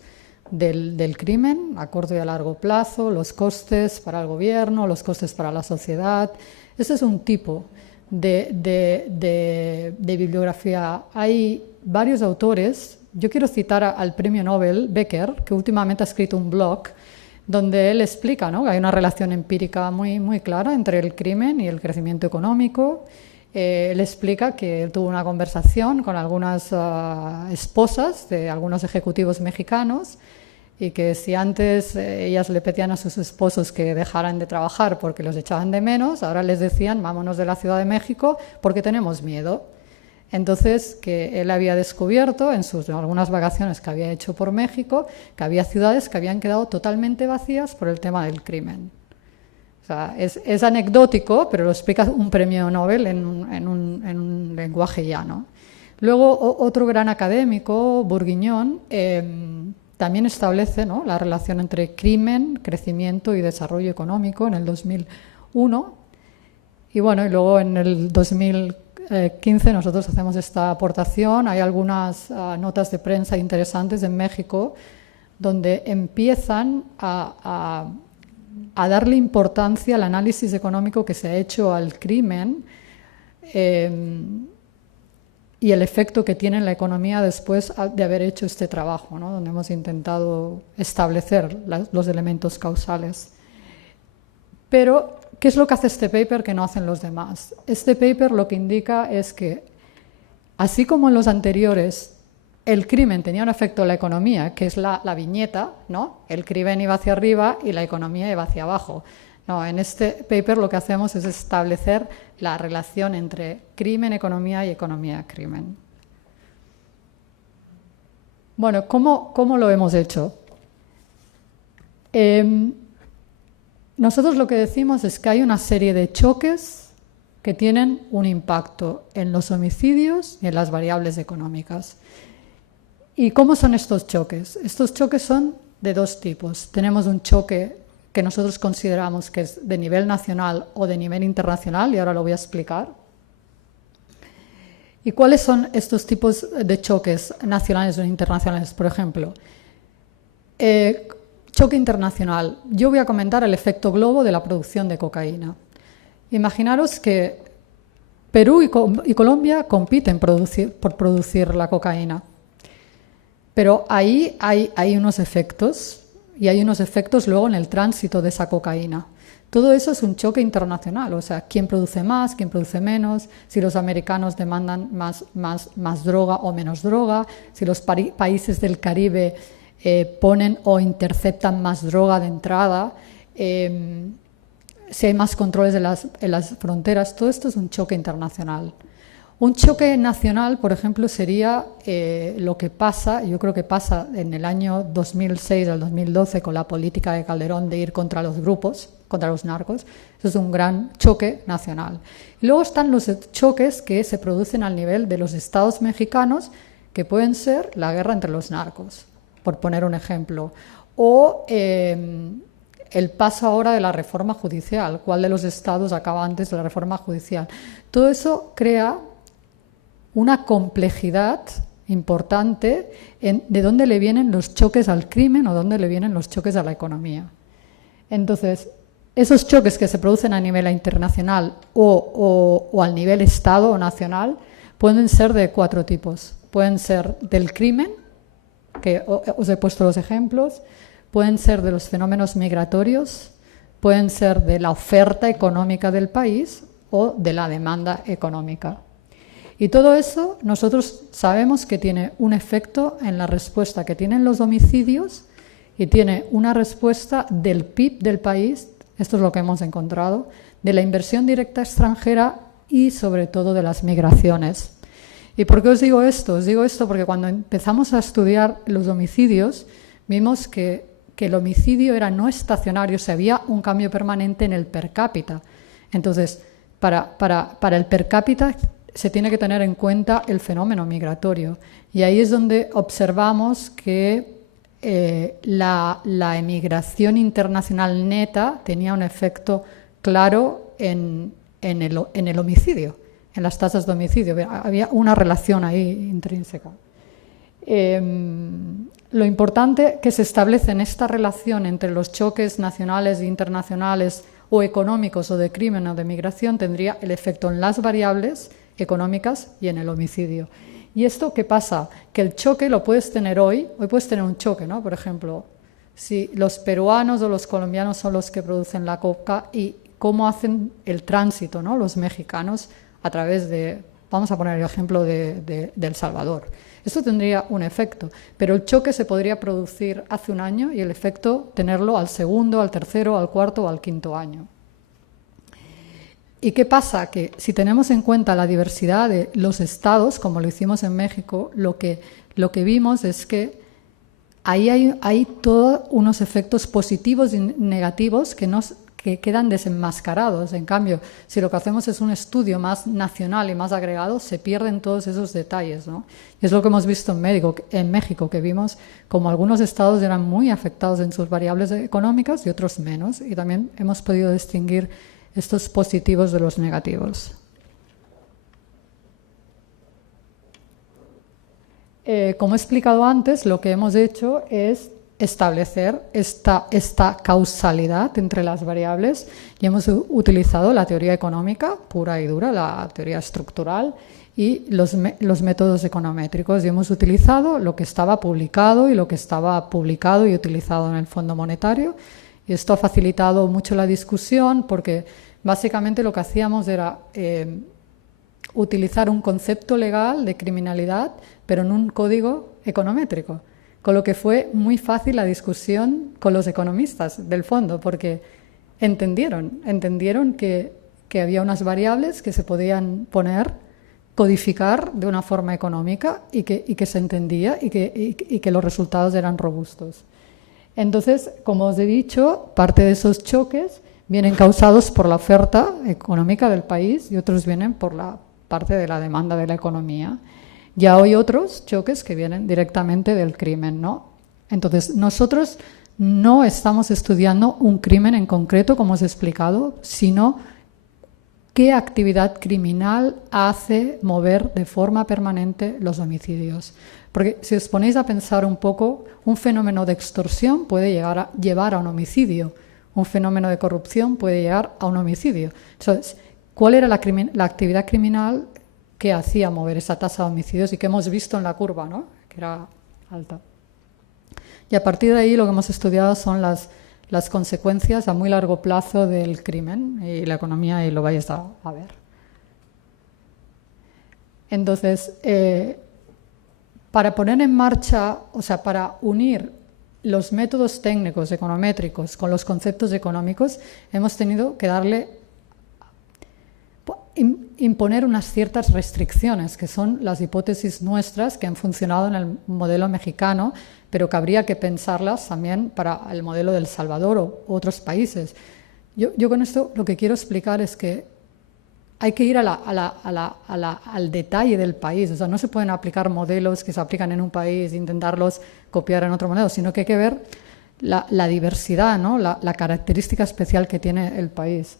del crimen a corto y a largo plazo, los costes para el gobierno, los costes para la sociedad. Ese es un tipo de bibliografía. Hay varios autores. Yo quiero citar al premio Nobel Becker, que últimamente ha escrito un blog donde él explica, ¿no?, que hay una relación empírica muy, muy clara entre el crimen y el crecimiento económico. Él explica que tuvo una conversación con algunas esposas de algunos ejecutivos mexicanos, y que si antes ellas le pedían a sus esposos que dejaran de trabajar porque los echaban de menos, ahora les decían vámonos de la Ciudad de México porque tenemos miedo. Entonces, que él había descubierto en algunas vacaciones que había hecho por México, que había ciudades que habían quedado totalmente vacías por el tema del crimen. O sea, es anecdótico, pero lo explica un premio Nobel en un lenguaje llano. Luego, otro gran académico, Bourguignon, también establece, ¿no?, la relación entre crimen, crecimiento y desarrollo económico en el 2001. Y luego en el 2015 nosotros hacemos esta aportación. Hay algunas notas de prensa interesantes en México donde empiezan a darle importancia al análisis económico que se ha hecho al crimen y el efecto que tiene en la economía después de haber hecho este trabajo, ¿no?, donde hemos intentado establecer los elementos causales. Pero, ¿qué es lo que hace este paper que no hacen los demás? Este paper lo que indica es que, así como en los anteriores, el crimen tenía un efecto en la economía, que es la viñeta, ¿no? El crimen iba hacia arriba y la economía iba hacia abajo. No, en este paper lo que hacemos es establecer la relación entre crimen, economía y economía, crimen. ¿Cómo lo hemos hecho? Nosotros lo que decimos es que hay una serie de choques que tienen un impacto en los homicidios y en las variables económicas. ¿Y cómo son estos choques? Estos choques son de dos tipos. Tenemos un choque que nosotros consideramos que es de nivel nacional o de nivel internacional, y ahora lo voy a explicar. ¿Y cuáles son estos tipos de choques nacionales o internacionales? Por ejemplo, choque internacional. Yo voy a comentar el efecto globo de la producción de cocaína. Imaginaros que Perú y Colombia compiten por producir la cocaína. Pero ahí hay unos efectos, y hay unos efectos luego en el tránsito de esa cocaína. Todo eso es un choque internacional, o sea, quién produce más, quién produce menos, si los americanos demandan más droga o menos droga, si los países del Caribe ponen o interceptan más droga de entrada, si hay más controles en las fronteras. Todo esto es un choque internacional. Un choque nacional, por ejemplo, sería lo que pasa, yo creo que pasa en el año 2006 al 2012 con la política de Calderón de ir contra los grupos, contra los narcos. Eso es un gran choque nacional. Y luego están los choques que se producen al nivel de los estados mexicanos, que pueden ser la guerra entre los narcos, por poner un ejemplo, o el paso ahora de la reforma judicial, cuál de los estados acaba antes de la reforma judicial. Todo eso crea una complejidad importante de dónde le vienen los choques al crimen o dónde le vienen los choques a la economía. Entonces, esos choques que se producen a nivel internacional o al nivel estado o nacional pueden ser de 4 tipos. Pueden ser del crimen, que os he puesto los ejemplos, pueden ser de los fenómenos migratorios, pueden ser de la oferta económica del país o de la demanda económica. Y todo eso nosotros sabemos que tiene un efecto en la respuesta que tienen los homicidios y tiene una respuesta del PIB del país, esto es lo que hemos encontrado, de la inversión directa extranjera y sobre todo de las migraciones. ¿Y por qué os digo esto? Os digo esto porque cuando empezamos a estudiar los homicidios vimos que el homicidio era no estacionario, o sea, había un cambio permanente en el per cápita. Entonces, para el per cápita se tiene que tener en cuenta el fenómeno migratorio. Y ahí es donde observamos que la emigración internacional neta tenía un efecto claro en el homicidio, en las tasas de homicidio. Había una relación ahí intrínseca. Lo importante que se establece en esta relación entre los choques nacionales e internacionales o económicos o de crimen o de migración tendría el efecto en las variables económicas y en el homicidio. ¿Y esto qué pasa? Que el choque lo puedes tener hoy puedes tener un choque, ¿no? Por ejemplo, si los peruanos o los colombianos son los que producen la coca y cómo hacen el tránsito, ¿no? Los mexicanos a través de, vamos a poner el ejemplo de El Salvador. Esto tendría un efecto, pero el choque se podría producir hace un año y el efecto tenerlo al segundo, al tercero, al cuarto o al quinto año. ¿Y qué pasa? Que si tenemos en cuenta la diversidad de los estados, como lo hicimos en México, lo que vimos es que ahí hay todos unos efectos positivos y negativos que quedan desenmascarados. En cambio, si lo que hacemos es un estudio más nacional y más agregado, se pierden todos esos detalles, ¿no? Y es lo que hemos visto en México, que vimos como algunos estados eran muy afectados en sus variables económicas y otros menos, y también hemos podido distinguir estos positivos de los negativos. Como he explicado antes, lo que hemos hecho es establecer esta causalidad entre las variables y hemos utilizado la teoría económica pura y dura, la teoría estructural y los métodos econométricos, y hemos utilizado lo que estaba publicado y lo que estaba publicado y utilizado en el Fondo Monetario, y esto ha facilitado mucho la discusión porque básicamente lo que hacíamos era utilizar un concepto legal de criminalidad pero en un código econométrico, con lo que fue muy fácil la discusión con los economistas del fondo, porque entendieron que había unas variables que se podían codificar de una forma económica y que se entendía y que los resultados eran robustos. Entonces, como os he dicho, parte de esos choques vienen causados por la oferta económica del país y otros vienen por la parte de la demanda de la economía. Ya hay otros choques que vienen directamente del crimen, ¿no? Entonces, nosotros no estamos estudiando un crimen en concreto, como os he explicado, sino qué actividad criminal hace mover de forma permanente los homicidios. Porque si os ponéis a pensar un poco, un fenómeno de extorsión puede llevar a un homicidio, un fenómeno de corrupción puede llegar a un homicidio. Entonces, ¿cuál era la actividad criminal que hacía mover esa tasa de homicidios y que hemos visto en la curva, ¿no? Que era alta? Y a partir de ahí lo que hemos estudiado son las consecuencias a muy largo plazo del crimen y la economía, y lo vais a ver. Entonces, para poner en marcha, o sea, para unir los métodos técnicos econométricos con los conceptos económicos, hemos tenido que imponer unas ciertas restricciones, que son las hipótesis nuestras que han funcionado en el modelo mexicano, pero que habría que pensarlas también para el modelo de El Salvador o otros países. Yo con esto lo que quiero explicar es que hay que ir al detalle del país. O sea, no se pueden aplicar modelos que se aplican en un país e intentarlos copiar en otro modelo, sino que hay que ver la diversidad, ¿no? La característica especial que tiene el país.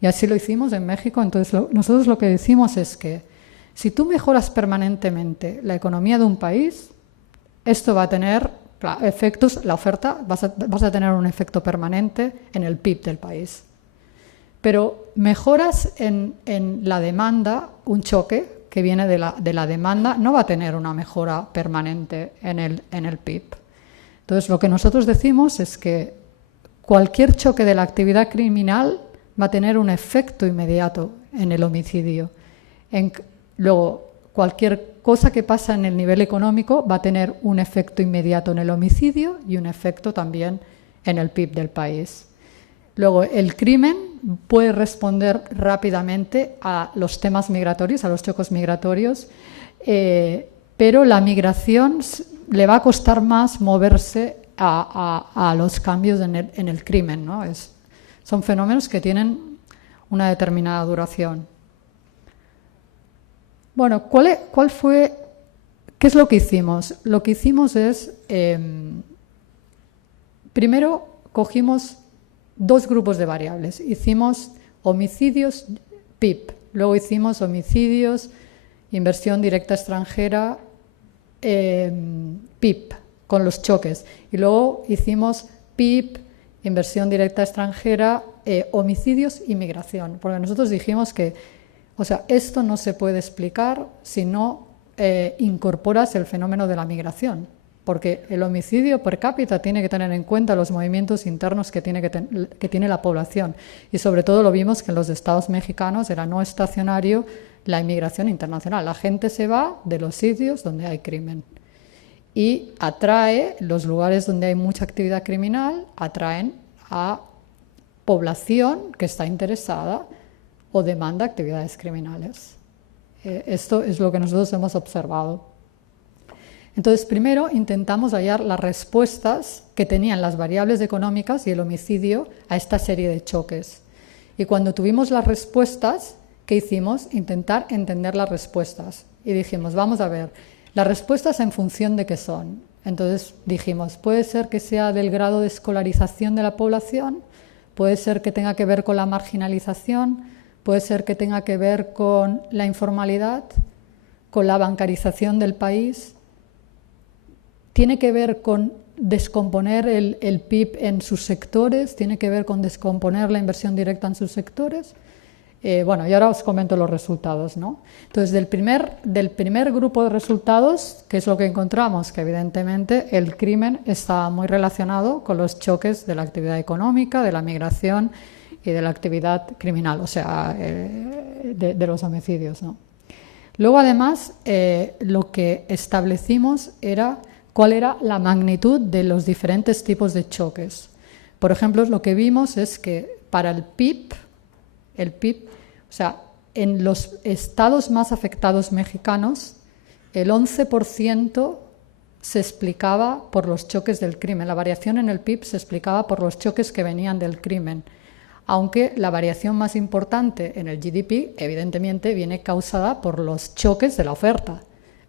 Y así lo hicimos en México. Entonces, nosotros lo que decimos es que si tú mejoras permanentemente la economía de un país, esto va a tener efectos, la oferta, vas a tener un efecto permanente en el PIB del país. Pero mejoras en la demanda, un choque que viene de la demanda, no va a tener una mejora permanente en el PIB. Entonces, lo que nosotros decimos es que cualquier choque de la actividad criminal va a tener un efecto inmediato en el homicidio. Luego, cualquier cosa que pasa en el nivel económico va a tener un efecto inmediato en el homicidio y un efecto también en el PIB del país. Luego, el crimen puede responder rápidamente a los temas migratorios, a los choques migratorios, pero la migración le va a costar más moverse a los cambios en el crimen, ¿no? Son fenómenos que tienen una determinada duración. Bueno, ¿qué es lo que hicimos? Lo que hicimos es, primero cogimos dos grupos de variables. Hicimos homicidios PIB, luego hicimos homicidios, inversión directa extranjera, PIB, con los choques. Y luego hicimos PIB, inversión directa extranjera, homicidios y migración. Porque nosotros dijimos que, o sea, esto no se puede explicar si no incorporas el fenómeno de la migración. Porque el homicidio per cápita tiene que tener en cuenta los movimientos internos que tiene la población. Y sobre todo lo vimos que en los estados mexicanos era no estacionario la inmigración internacional. La gente se va de los sitios donde hay crimen. Y atrae, los lugares donde hay mucha actividad criminal, atraen a población que está interesada o demanda actividades criminales. Esto es lo que nosotros hemos observado. Entonces, primero intentamos hallar las respuestas que tenían las variables económicas y el homicidio a esta serie de choques. Y cuando tuvimos las respuestas, ¿qué hicimos? Intentar entender las respuestas. Y dijimos, vamos a ver, las respuestas en función de qué son. Entonces dijimos, puede ser que sea del grado de escolarización de la población, puede ser que tenga que ver con la marginalización, puede ser que tenga que ver con la informalidad, con la bancarización del país. Tiene que ver con descomponer el PIB en sus sectores, tiene que ver con descomponer la inversión directa en sus sectores. Bueno, y ahora os comento los resultados, ¿no? Entonces, del primer grupo de resultados, ¿qué es lo que encontramos? Que evidentemente el crimen está muy relacionado con los choques de la actividad económica, de la migración y de la actividad criminal, o sea, de los homicidios, ¿no? Luego, además, lo que establecimos era cuál era la magnitud de los diferentes tipos de choques. Por ejemplo, lo que vimos es que para el PIB, o sea, en los estados más afectados mexicanos, el 11% se explicaba por los choques del crimen. La variación en el PIB se explicaba por los choques que venían del crimen, aunque la variación más importante en el GDP, evidentemente, viene causada por los choques de la oferta.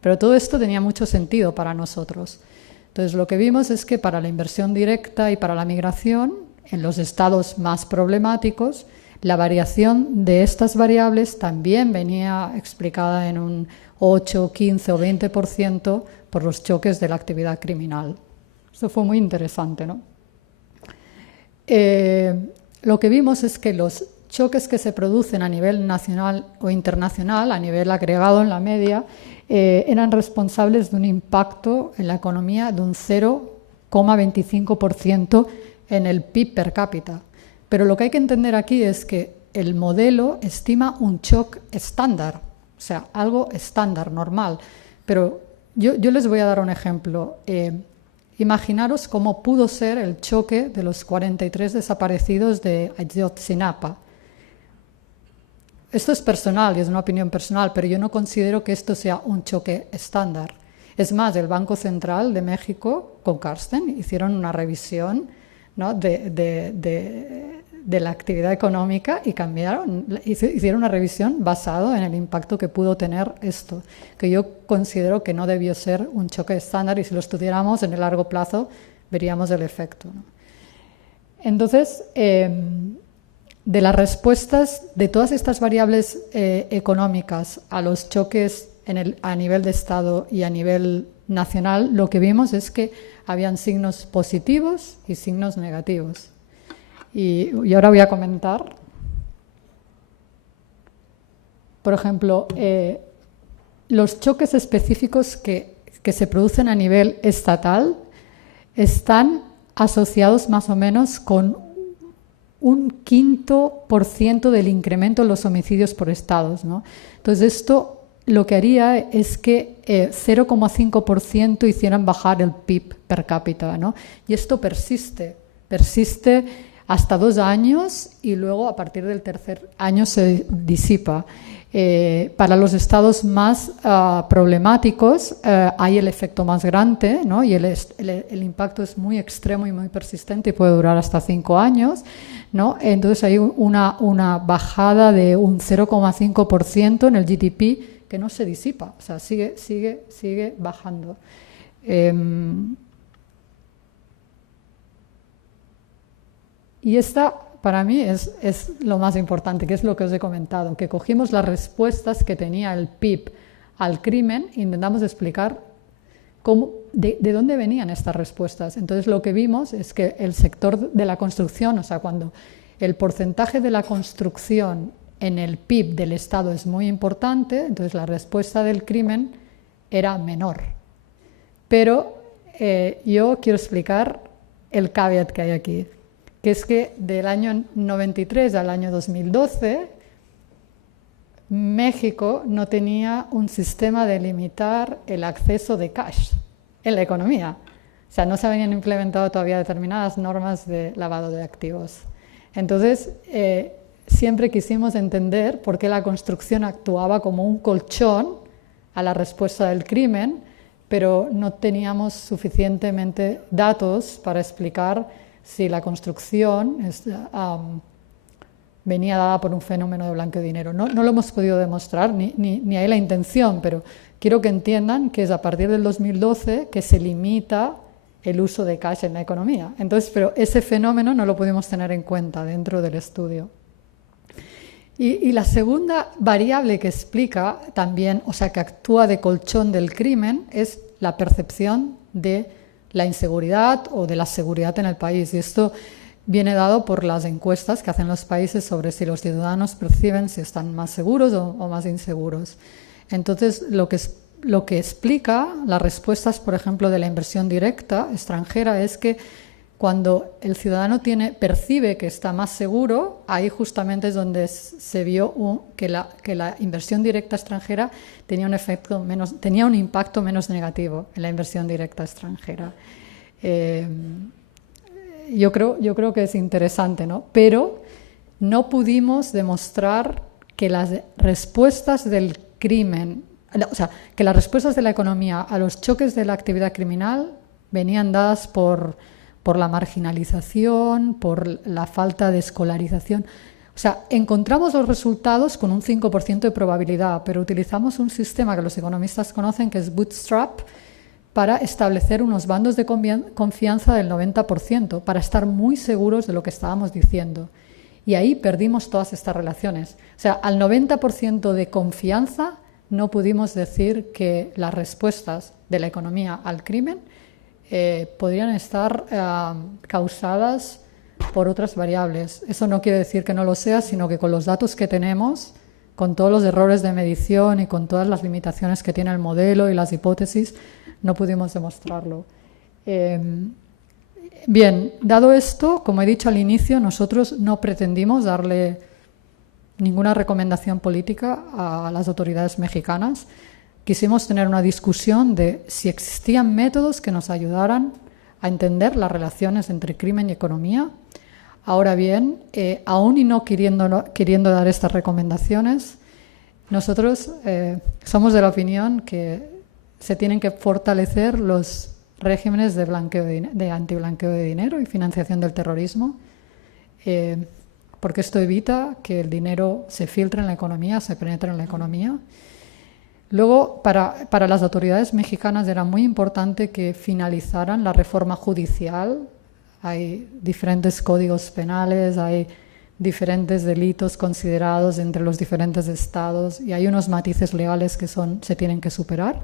Pero todo esto tenía mucho sentido para nosotros. Entonces, lo que vimos es que para la inversión directa y para la migración, en los estados más problemáticos, la variación de estas variables también venía explicada en un 8, 15 o 20% por los choques de la actividad criminal. Esto fue muy interesante, ¿no? Lo que vimos es que los choques que se producen a nivel nacional o internacional, a nivel agregado en la media, eran responsables de un impacto en la economía de un 0,25% en el PIB per cápita. Pero lo que hay que entender aquí es que el modelo estima un shock estándar, o sea, algo estándar, normal. Pero yo les voy a dar un ejemplo. Imaginaros cómo pudo ser el choque de los 43 desaparecidos de Ayotzinapa. Esto es personal y es una opinión personal, pero yo no considero que esto sea un choque estándar. Es más, el Banco Central de México, con Carsten, hicieron una revisión, ¿no?, de la actividad económica y hicieron una revisión basada en el impacto que pudo tener esto, que yo considero que no debió ser un choque estándar, y si lo estudiáramos en el largo plazo veríamos el efecto, ¿no? Entonces, de las respuestas de todas estas variables económicas a los choques a nivel de Estado y a nivel nacional, lo que vimos es que habían signos positivos y signos negativos. Y ahora voy a comentar. Por ejemplo, los choques específicos que se producen a nivel estatal están asociados más o menos con un 5% del incremento en los homicidios por estados, ¿no? Entonces esto lo que haría es que 0,5% hicieran bajar el PIB per cápita, ¿no? Y esto persiste hasta 2 años y luego a partir del tercer año se disipa. Para los estados más problemáticos hay el efecto más grande, ¿no? Y el impacto es muy extremo y muy persistente y puede durar hasta 5 años, ¿no? Entonces hay una bajada de un 0,5% en el GDP que no se disipa, o sea, sigue bajando. Y esta, para mí, es lo más importante, que es lo que os he comentado, que cogimos las respuestas que tenía el PIB al crimen e intentamos explicar de dónde venían estas respuestas. Entonces, lo que vimos es que el sector de la construcción, o sea, cuando el porcentaje de la construcción en el PIB del Estado es muy importante, entonces la respuesta del crimen era menor. Pero yo quiero explicar el caveat que hay aquí, que es que del año 93 al año 2012, México no tenía un sistema de limitar el acceso de cash en la economía. O sea, no se habían implementado todavía determinadas normas de lavado de activos. Entonces, siempre quisimos entender por qué la construcción actuaba como un colchón a la respuesta del crimen, pero no teníamos suficientemente datos para explicar si la construcción venía dada por un fenómeno de blanqueo de dinero. No lo hemos podido demostrar, ni hay la intención, pero quiero que entiendan que es a partir del 2012 que se limita el uso de cash en la economía. Entonces, pero ese fenómeno no lo pudimos tener en cuenta dentro del estudio. Y la segunda variable que explica también, o sea, que actúa de colchón del crimen, es la percepción de la inseguridad o de la seguridad en el país. Y esto viene dado por las encuestas que hacen los países sobre si los ciudadanos perciben si están más seguros o más inseguros. Entonces, lo que explica las respuestas, por ejemplo, de la inversión directa extranjera es que cuando el ciudadano percibe que está más seguro, ahí justamente es donde se vio que la inversión directa extranjera tenía un impacto menos negativo en la inversión directa extranjera. Yo creo que es interesante, ¿no? Pero no pudimos demostrar que las respuestas del crimen, o sea, que las respuestas de la economía a los choques de la actividad criminal venían dadas por la marginalización, por la falta de escolarización. O sea, encontramos los resultados con un 5% de probabilidad, pero utilizamos un sistema que los economistas conocen, que es Bootstrap, para establecer unos bandos de confianza del 90%, para estar muy seguros de lo que estábamos diciendo. Y ahí perdimos todas estas relaciones. O sea, al 90% de confianza no pudimos decir que las respuestas de la economía al crimen podrían estar causadas por otras variables. Eso no quiere decir que no lo sea, sino que con los datos que tenemos, con todos los errores de medición y con todas las limitaciones que tiene el modelo y las hipótesis, no pudimos demostrarlo. Bien, dado esto, como he dicho al inicio, nosotros no pretendimos darle ninguna recomendación política a las autoridades mexicanas. Quisimos tener una discusión de si existían métodos que nos ayudaran a entender las relaciones entre crimen y economía. Ahora bien, aún y no queriendo dar estas recomendaciones, nosotros somos de la opinión que se tienen que fortalecer los regímenes de antiblanqueo de dinero y financiación del terrorismo, porque esto evita que el dinero se filtre en la economía, se penetre en la economía. Luego, para las autoridades mexicanas era muy importante que finalizaran la reforma judicial. Hay diferentes códigos penales, hay diferentes delitos considerados entre los diferentes estados y hay unos matices legales que se tienen que superar.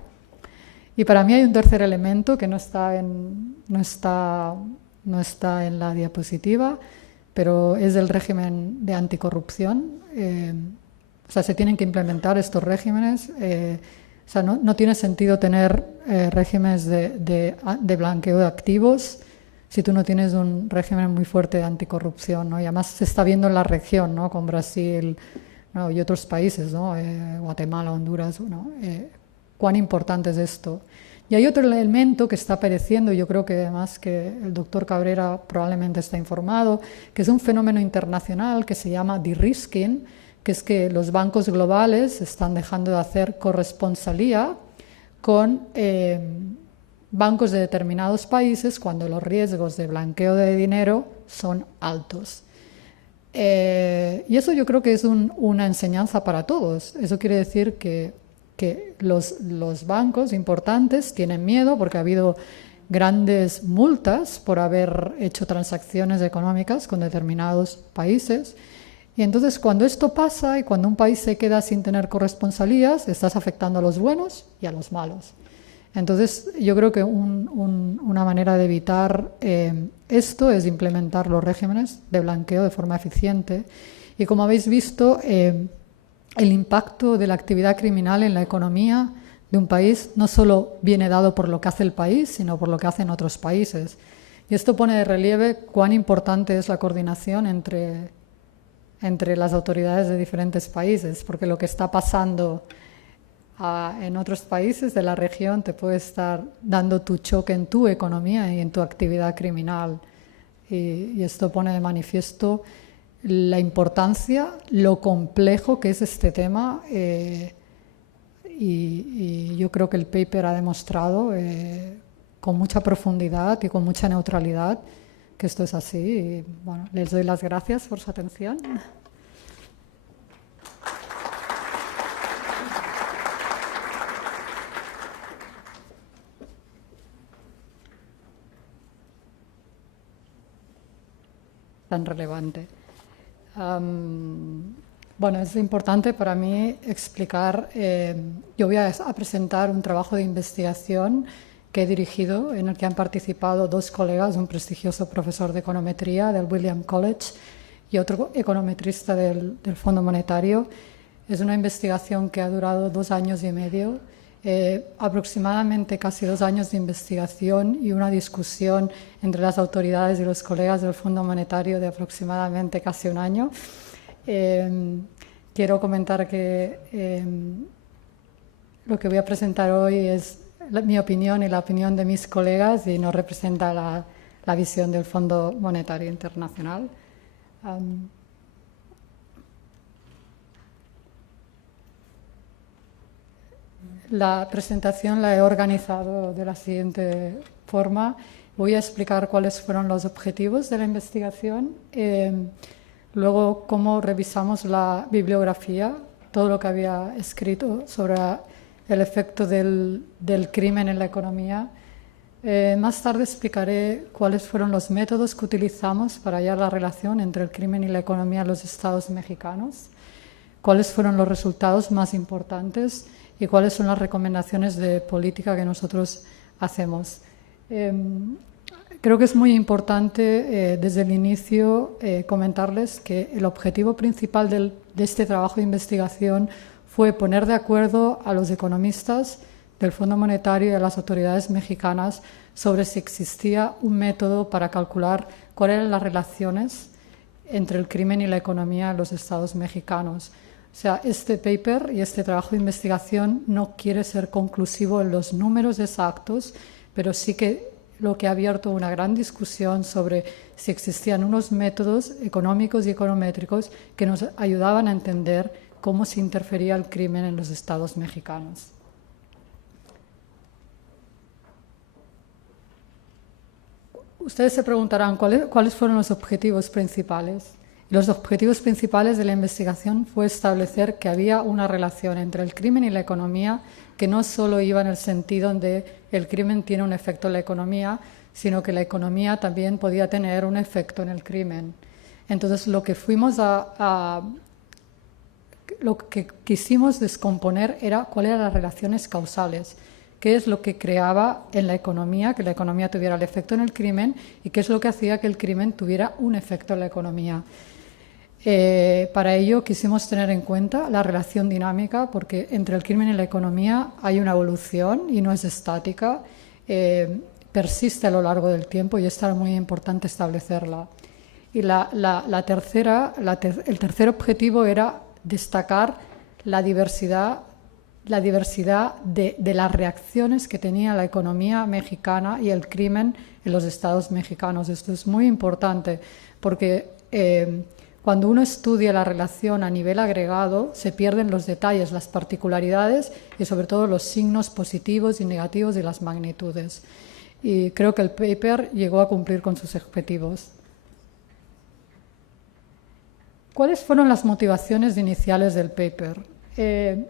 Y para mí hay un tercer elemento que no está en la diapositiva, pero es el régimen de anticorrupción. O sea, se tienen que implementar estos regímenes. O sea, no tiene sentido tener regímenes de blanqueo de activos si tú no tienes un régimen muy fuerte de anticorrupción, ¿no? Y además se está viendo en la región, ¿no? Con Brasil, ¿no? Y otros países, ¿no? Guatemala, Honduras, ¿no? Cuán importante es esto. Y hay otro elemento que está apareciendo, y yo creo que además que el doctor Cabrera probablemente está informado, que es un fenómeno internacional que se llama de-risking, que es que los bancos globales están dejando de hacer corresponsalía con bancos de determinados países cuando los riesgos de blanqueo de dinero son altos. Y eso yo creo que es una enseñanza para todos. Eso quiere decir que los bancos importantes tienen miedo porque ha habido grandes multas por haber hecho transacciones económicas con determinados países. Y entonces cuando esto pasa y cuando un país se queda sin tener corresponsalías, estás afectando a los buenos y a los malos. Entonces yo creo que una manera de evitar esto es implementar los regímenes de blanqueo de forma eficiente. Y como habéis visto, el impacto de la actividad criminal en la economía de un país no solo viene dado por lo que hace el país, sino por lo que hacen otros países. Y esto pone de relieve cuán importante es la coordinación entre las autoridades de diferentes países, porque lo que está pasando en otros países de la región te puede estar dando tu choque en tu economía y en tu actividad criminal. Y esto pone de manifiesto la importancia, lo complejo que es este tema y yo creo que el paper ha demostrado con mucha profundidad y con mucha neutralidad que esto es así. Y, bueno, les doy las gracias por su atención. Tan relevante. Bueno, es importante para mí explicar, yo voy a presentar un trabajo de investigación que he dirigido, en el que han participado dos colegas, un prestigioso profesor de econometría del William College y otro econometrista del Fondo Monetario. Es una investigación que ha durado 2 años y medio, aproximadamente casi 2 años de investigación y una discusión entre las autoridades y los colegas del Fondo Monetario de aproximadamente casi 1 año. Quiero comentar que lo que voy a presentar hoy es mi opinión y la opinión de mis colegas y no representa la visión del Fondo Monetario Internacional. La presentación la he organizado de la siguiente forma. Voy a explicar cuáles fueron los objetivos de la investigación, luego cómo revisamos la bibliografía, todo lo que había escrito sobre el efecto del crimen en la economía. Más tarde explicaré cuáles fueron los métodos que utilizamos para hallar la relación entre el crimen y la economía en los estados mexicanos, cuáles fueron los resultados más importantes y cuáles son las recomendaciones de política que nosotros hacemos. Creo que es muy importante desde el inicio comentarles que el objetivo principal de este trabajo de investigación fue poner de acuerdo a los economistas del Fondo Monetario y a las autoridades mexicanas sobre si existía un método para calcular cuáles eran las relaciones entre el crimen y la economía en los estados mexicanos. O sea, este paper y este trabajo de investigación no quiere ser conclusivo en los números exactos, pero sí que lo que ha abierto una gran discusión sobre si existían unos métodos económicos y econométricos que nos ayudaban a entender cómo se interfería el crimen en los estados mexicanos. Ustedes se preguntarán cuáles fueron los objetivos principales. Los objetivos principales de la investigación fue establecer que había una relación entre el crimen y la economía que no solo iba en el sentido de el crimen tiene un efecto en la economía, sino que la economía también podía tener un efecto en el crimen. Entonces, lo que quisimos descomponer era cuáles eran las relaciones causales, qué es lo que creaba en la economía, que la economía tuviera el efecto en el crimen, y qué es lo que hacía que el crimen tuviera un efecto en la economía. Para ello quisimos tener en cuenta la relación dinámica, porque entre el crimen y la economía hay una evolución y no es estática, persiste a lo largo del tiempo y es muy importante establecerla. Y el tercer objetivo era destacar la diversidad de las reacciones que tenía la economía mexicana y el crimen en los estados mexicanos. Esto es muy importante porque cuando uno estudia la relación a nivel agregado se pierden los detalles, las particularidades y sobre todo los signos positivos y negativos y las magnitudes. Y creo que el paper llegó a cumplir con sus objetivos. ¿Cuáles fueron las motivaciones iniciales del paper? En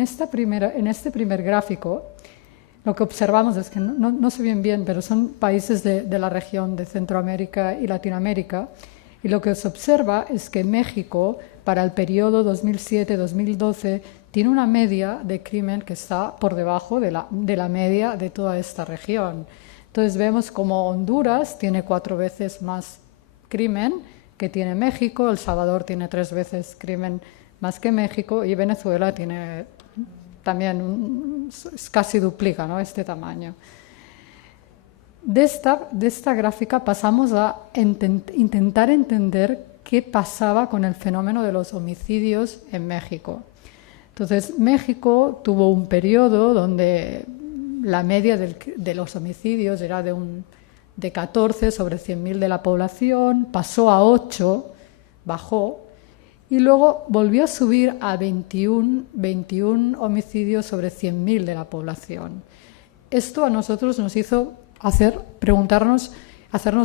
este primer gráfico, lo que observamos es que no sé bien, pero son países de la región de Centroamérica y Latinoamérica, y lo que se observa es que México, para el periodo 2007-2012, tiene una media de crimen que está por debajo de la media de toda esta región. Entonces vemos como Honduras tiene 4 veces más crimen que tiene México, El Salvador tiene 3 veces crimen más que México y Venezuela tiene también casi duplica, ¿no?, este tamaño. De esta gráfica pasamos a intentar entender qué pasaba con el fenómeno de los homicidios en México. Entonces, México tuvo un periodo donde la media de los homicidios era de 14 sobre 100.000 de la población, pasó a 8, bajó, y luego volvió a subir a 21 homicidios sobre 100.000 de la población. Esto a nosotros nos hizo hacernos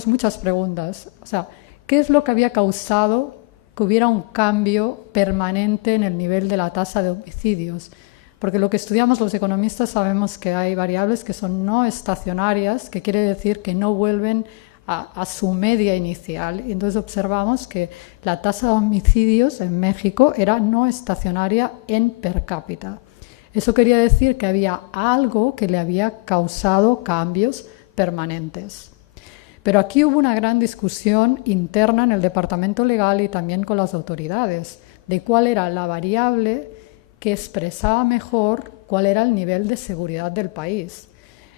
muchas preguntas. O sea, ¿qué es lo que había causado que hubiera un cambio permanente en el nivel de la tasa de homicidios? Porque lo que estudiamos los economistas sabemos que hay variables que son no estacionarias, que quiere decir que no vuelven a su media inicial. Y entonces observamos que la tasa de homicidios en México era no estacionaria en per cápita. Eso quería decir que había algo que le había causado cambios permanentes. Pero aquí hubo una gran discusión interna en el departamento legal y también con las autoridades de cuál era la variable que expresaba mejor cuál era el nivel de seguridad del país.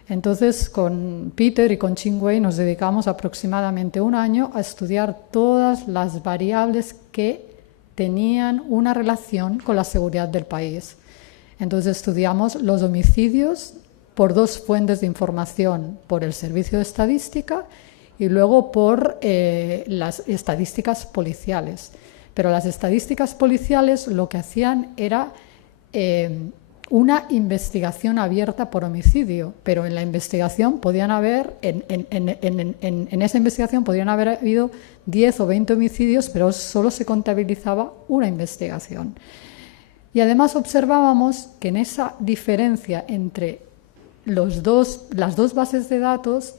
Entonces, con Peter y con Ching-Wei nos dedicamos aproximadamente 1 año a estudiar todas las variables que tenían una relación con la seguridad del país. Entonces, estudiamos los homicidios por 2 fuentes de información, por el Servicio de Estadística y luego por las estadísticas policiales. Pero las estadísticas policiales lo que hacían era una investigación abierta por homicidio, pero en la investigación podían haber, en esa investigación podrían haber habido 10 o 20 homicidios, pero solo se contabilizaba una investigación. Y además observábamos que en esa diferencia entre las dos bases de datos,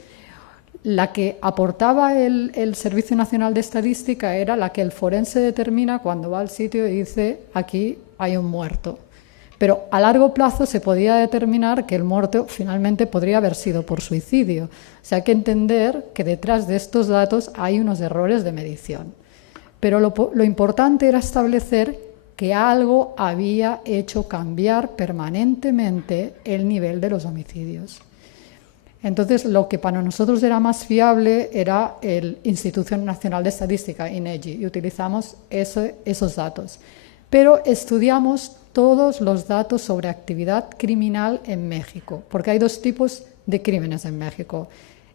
la que aportaba el Servicio Nacional de Estadística era la que el forense determina cuando va al sitio y dice aquí hay un muerto. Pero a largo plazo se podía determinar que el muerto finalmente podría haber sido por suicidio. O sea, hay que entender que detrás de estos datos hay unos errores de medición. Pero lo importante era establecer que algo había hecho cambiar permanentemente el nivel de los homicidios. Entonces, lo que para nosotros era más fiable era el Instituto Nacional de Estadística, INEGI, y utilizamos esos datos. Pero estudiamos todos los datos sobre actividad criminal en México, porque hay 2 tipos de crímenes en México.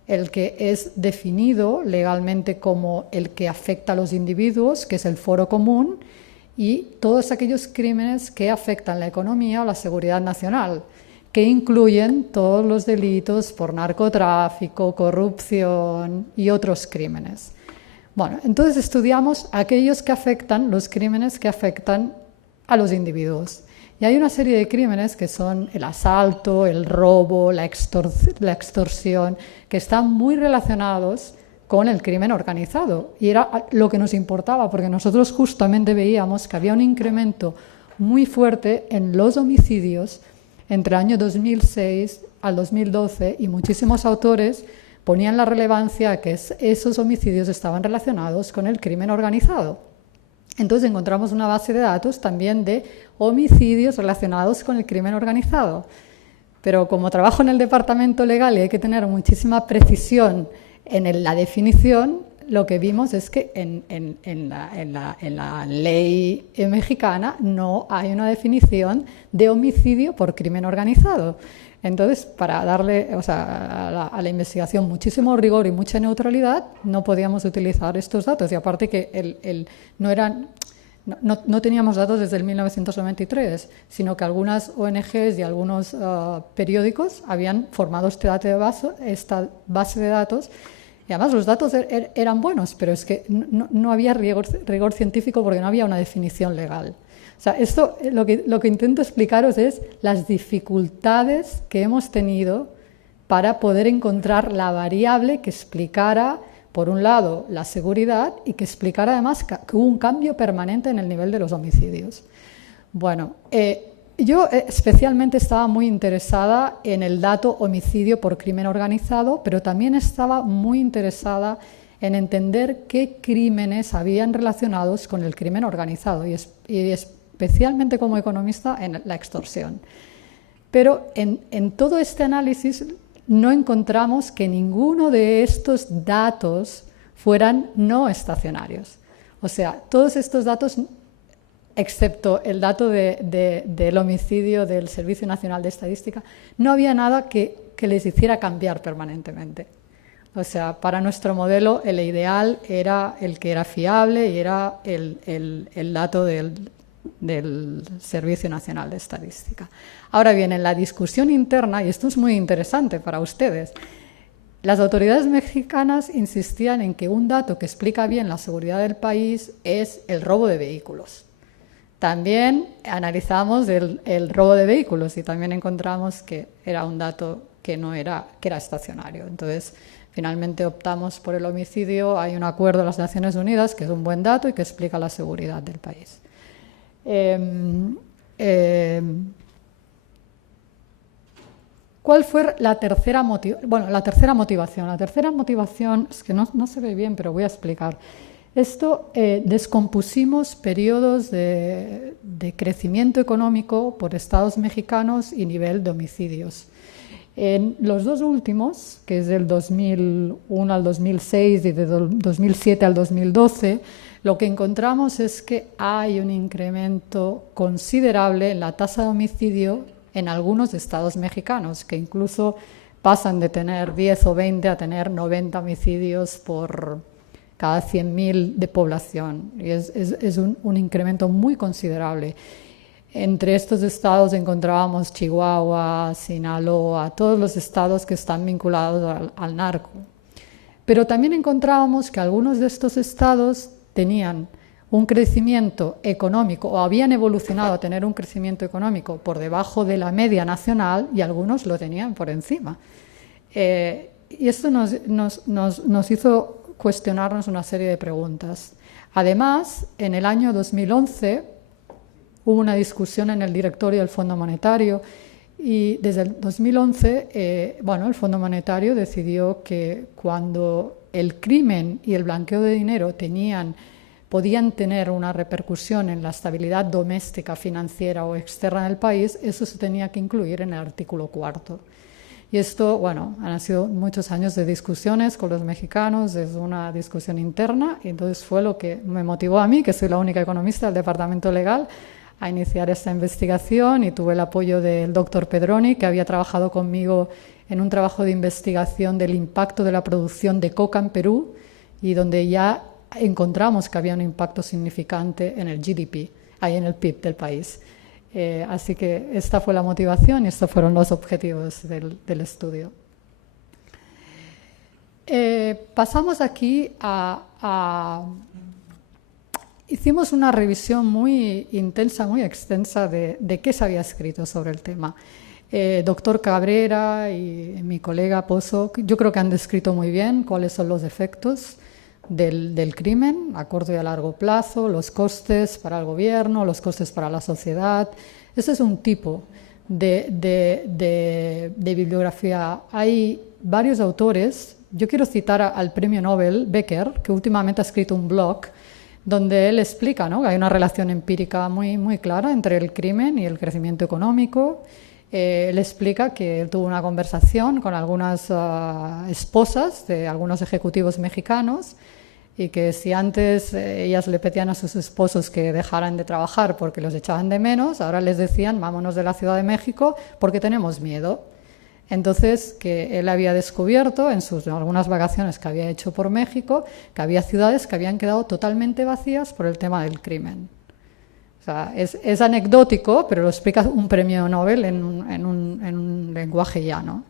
El que es definido legalmente como el que afecta a los individuos, que es el foro común, y todos aquellos crímenes que afectan la economía o la seguridad nacional, que incluyen todos los delitos por narcotráfico, corrupción y otros crímenes. Bueno, entonces estudiamos los crímenes que afectan a los individuos. Y hay una serie de crímenes que son el asalto, el robo, la extorsión, que están muy relacionados con el crimen organizado. Y era lo que nos importaba, porque nosotros justamente veíamos que había un incremento muy fuerte en los homicidios entre el año 2006 al 2012, y muchísimos autores ponían la relevancia que esos homicidios estaban relacionados con el crimen organizado. Entonces encontramos una base de datos también de homicidios relacionados con el crimen organizado. Pero como trabajo en el departamento legal y hay que tener muchísima precisión en la definición, lo que vimos es que en la ley mexicana no hay una definición de homicidio por crimen organizado. Entonces, para darle a la investigación muchísimo rigor y mucha neutralidad, no podíamos utilizar estos datos. Y aparte que no teníamos datos desde el 1993, sino que algunas ONGs y algunos periódicos habían formado esta base de datos. Y además los datos eran buenos, pero es que no había rigor científico porque no había una definición legal. O sea, esto lo que intento explicaros es las dificultades que hemos tenido para poder encontrar la variable que explicara, por un lado, la seguridad y que explicara además que hubo un cambio permanente en el nivel de los homicidios. Bueno, yo especialmente estaba muy interesada en el dato homicidio por crimen organizado, pero también estaba muy interesada en entender qué crímenes habían relacionados con el crimen organizado y especialmente como economista en la extorsión. Pero en todo este análisis no encontramos que ninguno de estos datos fueran no estacionarios. O sea, todos estos datos, excepto el dato del homicidio del Servicio Nacional de Estadística, no había nada que les hiciera cambiar permanentemente. O sea, para nuestro modelo el ideal era el que era fiable y era el dato del Servicio Nacional de Estadística. Ahora bien, en la discusión interna, y esto es muy interesante para ustedes, las autoridades mexicanas insistían en que un dato que explica bien la seguridad del país es el robo de vehículos. También analizamos el robo de vehículos y también encontramos que era un dato que era estacionario. Entonces, finalmente optamos por el homicidio. Hay un acuerdo de las Naciones Unidas que es un buen dato y que explica la seguridad del país. ¿Cuál fue la tercera motivación? La tercera motivación es que no se ve bien, pero voy a explicar. Esto descompusimos periodos de crecimiento económico por estados mexicanos y nivel de homicidios. En los dos últimos, que es del 2001 al 2006 y de 2007 al 2012, lo que encontramos es que hay un incremento considerable en la tasa de homicidio en algunos estados mexicanos, que incluso pasan de tener 10 o 20 a tener 90 homicidios por cada 100.000 de población. Y es un incremento muy considerable. Entre estos estados encontrábamos Chihuahua, Sinaloa, todos los estados que están vinculados al narco. Pero también encontrábamos que algunos de estos estados tenían un crecimiento económico o habían evolucionado a tener un crecimiento económico por debajo de la media nacional y algunos lo tenían por encima. Y esto nos hizo cuestionarnos una serie de preguntas. Además, en el año 2011 hubo una discusión en el directorio del Fondo Monetario y desde el 2011 el Fondo Monetario decidió que cuando el crimen y el blanqueo de dinero podían tener una repercusión en la estabilidad doméstica, financiera o externa del país, eso se tenía que incluir en el artículo 4. Y esto, han sido muchos años de discusiones con los mexicanos, es una discusión interna, y entonces fue lo que me motivó a mí, que soy la única economista del departamento legal, a iniciar esta investigación, y tuve el apoyo del doctor Pedroni, que había trabajado conmigo en un trabajo de investigación del impacto de la producción de coca en Perú, y donde ya encontramos que había un impacto significante en el GDP, en el PIB del país. Así que esta fue la motivación y estos fueron los objetivos del estudio. Pasamos aquí hicimos una revisión muy intensa, muy extensa de qué se había escrito sobre el tema. Doctor Cabrera y mi colega Pozo, yo creo que han descrito muy bien cuáles son los efectos del crimen a corto y a largo plazo, los costes para el gobierno, los costes para la sociedad. Ese es un tipo de bibliografía. Hay varios autores. Yo quiero citar al premio Nobel Becker, que últimamente ha escrito un blog donde él explica, ¿no?, que hay una relación empírica muy, muy clara entre el crimen y el crecimiento económico. Él explica que él tuvo una conversación con algunas esposas de algunos ejecutivos mexicanos y que si antes ellas le pedían a sus esposos que dejaran de trabajar porque los echaban de menos, ahora les decían vámonos de la Ciudad de México porque tenemos miedo. Entonces, que él había descubierto en algunas vacaciones que había hecho por México que había ciudades que habían quedado totalmente vacías por el tema del crimen. O sea, es anecdótico, pero lo explica un premio Nobel en un lenguaje llano.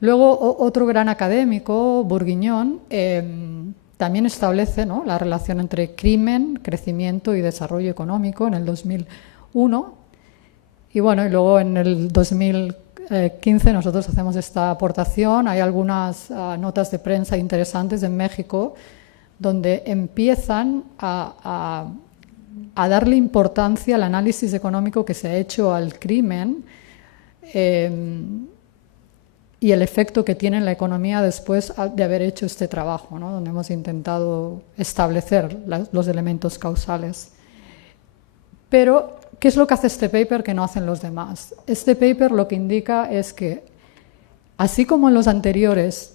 Luego, otro gran académico, Bourguignon, también establece, ¿no?, la relación entre crimen, crecimiento y desarrollo económico en el 2001. Y bueno, y luego en el 2015 nosotros hacemos esta aportación. Hay algunas notas de prensa interesantes en México donde empiezan a darle importancia al análisis económico que se ha hecho al crimen y el efecto que tiene en la economía después de haber hecho este trabajo, ¿no?, donde hemos intentado establecer los elementos causales. Pero, ¿qué es lo que hace este paper que no hacen los demás? Este paper lo que indica es que, así como en los anteriores,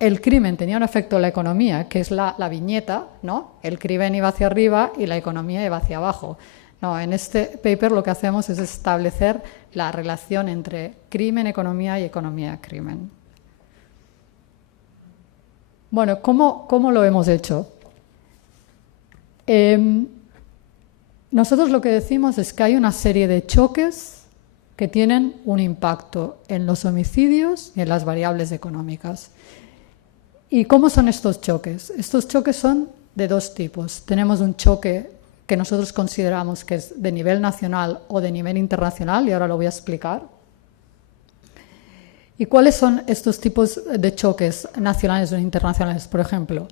el crimen tenía un efecto en la economía, que es la viñeta, ¿no? El crimen iba hacia arriba y la economía iba hacia abajo. No, en este paper lo que hacemos es establecer la relación entre crimen, economía y economía-crimen. Bueno, ¿cómo lo hemos hecho? Nosotros lo que decimos es que hay una serie de choques que tienen un impacto en los homicidios y en las variables económicas. ¿Y cómo son estos choques? Estos choques son de dos tipos. Tenemos un choque que nosotros consideramos que es de nivel nacional o de nivel internacional, y ahora lo voy a explicar. ¿Y cuáles son estos tipos de choques nacionales o internacionales? Por ejemplo,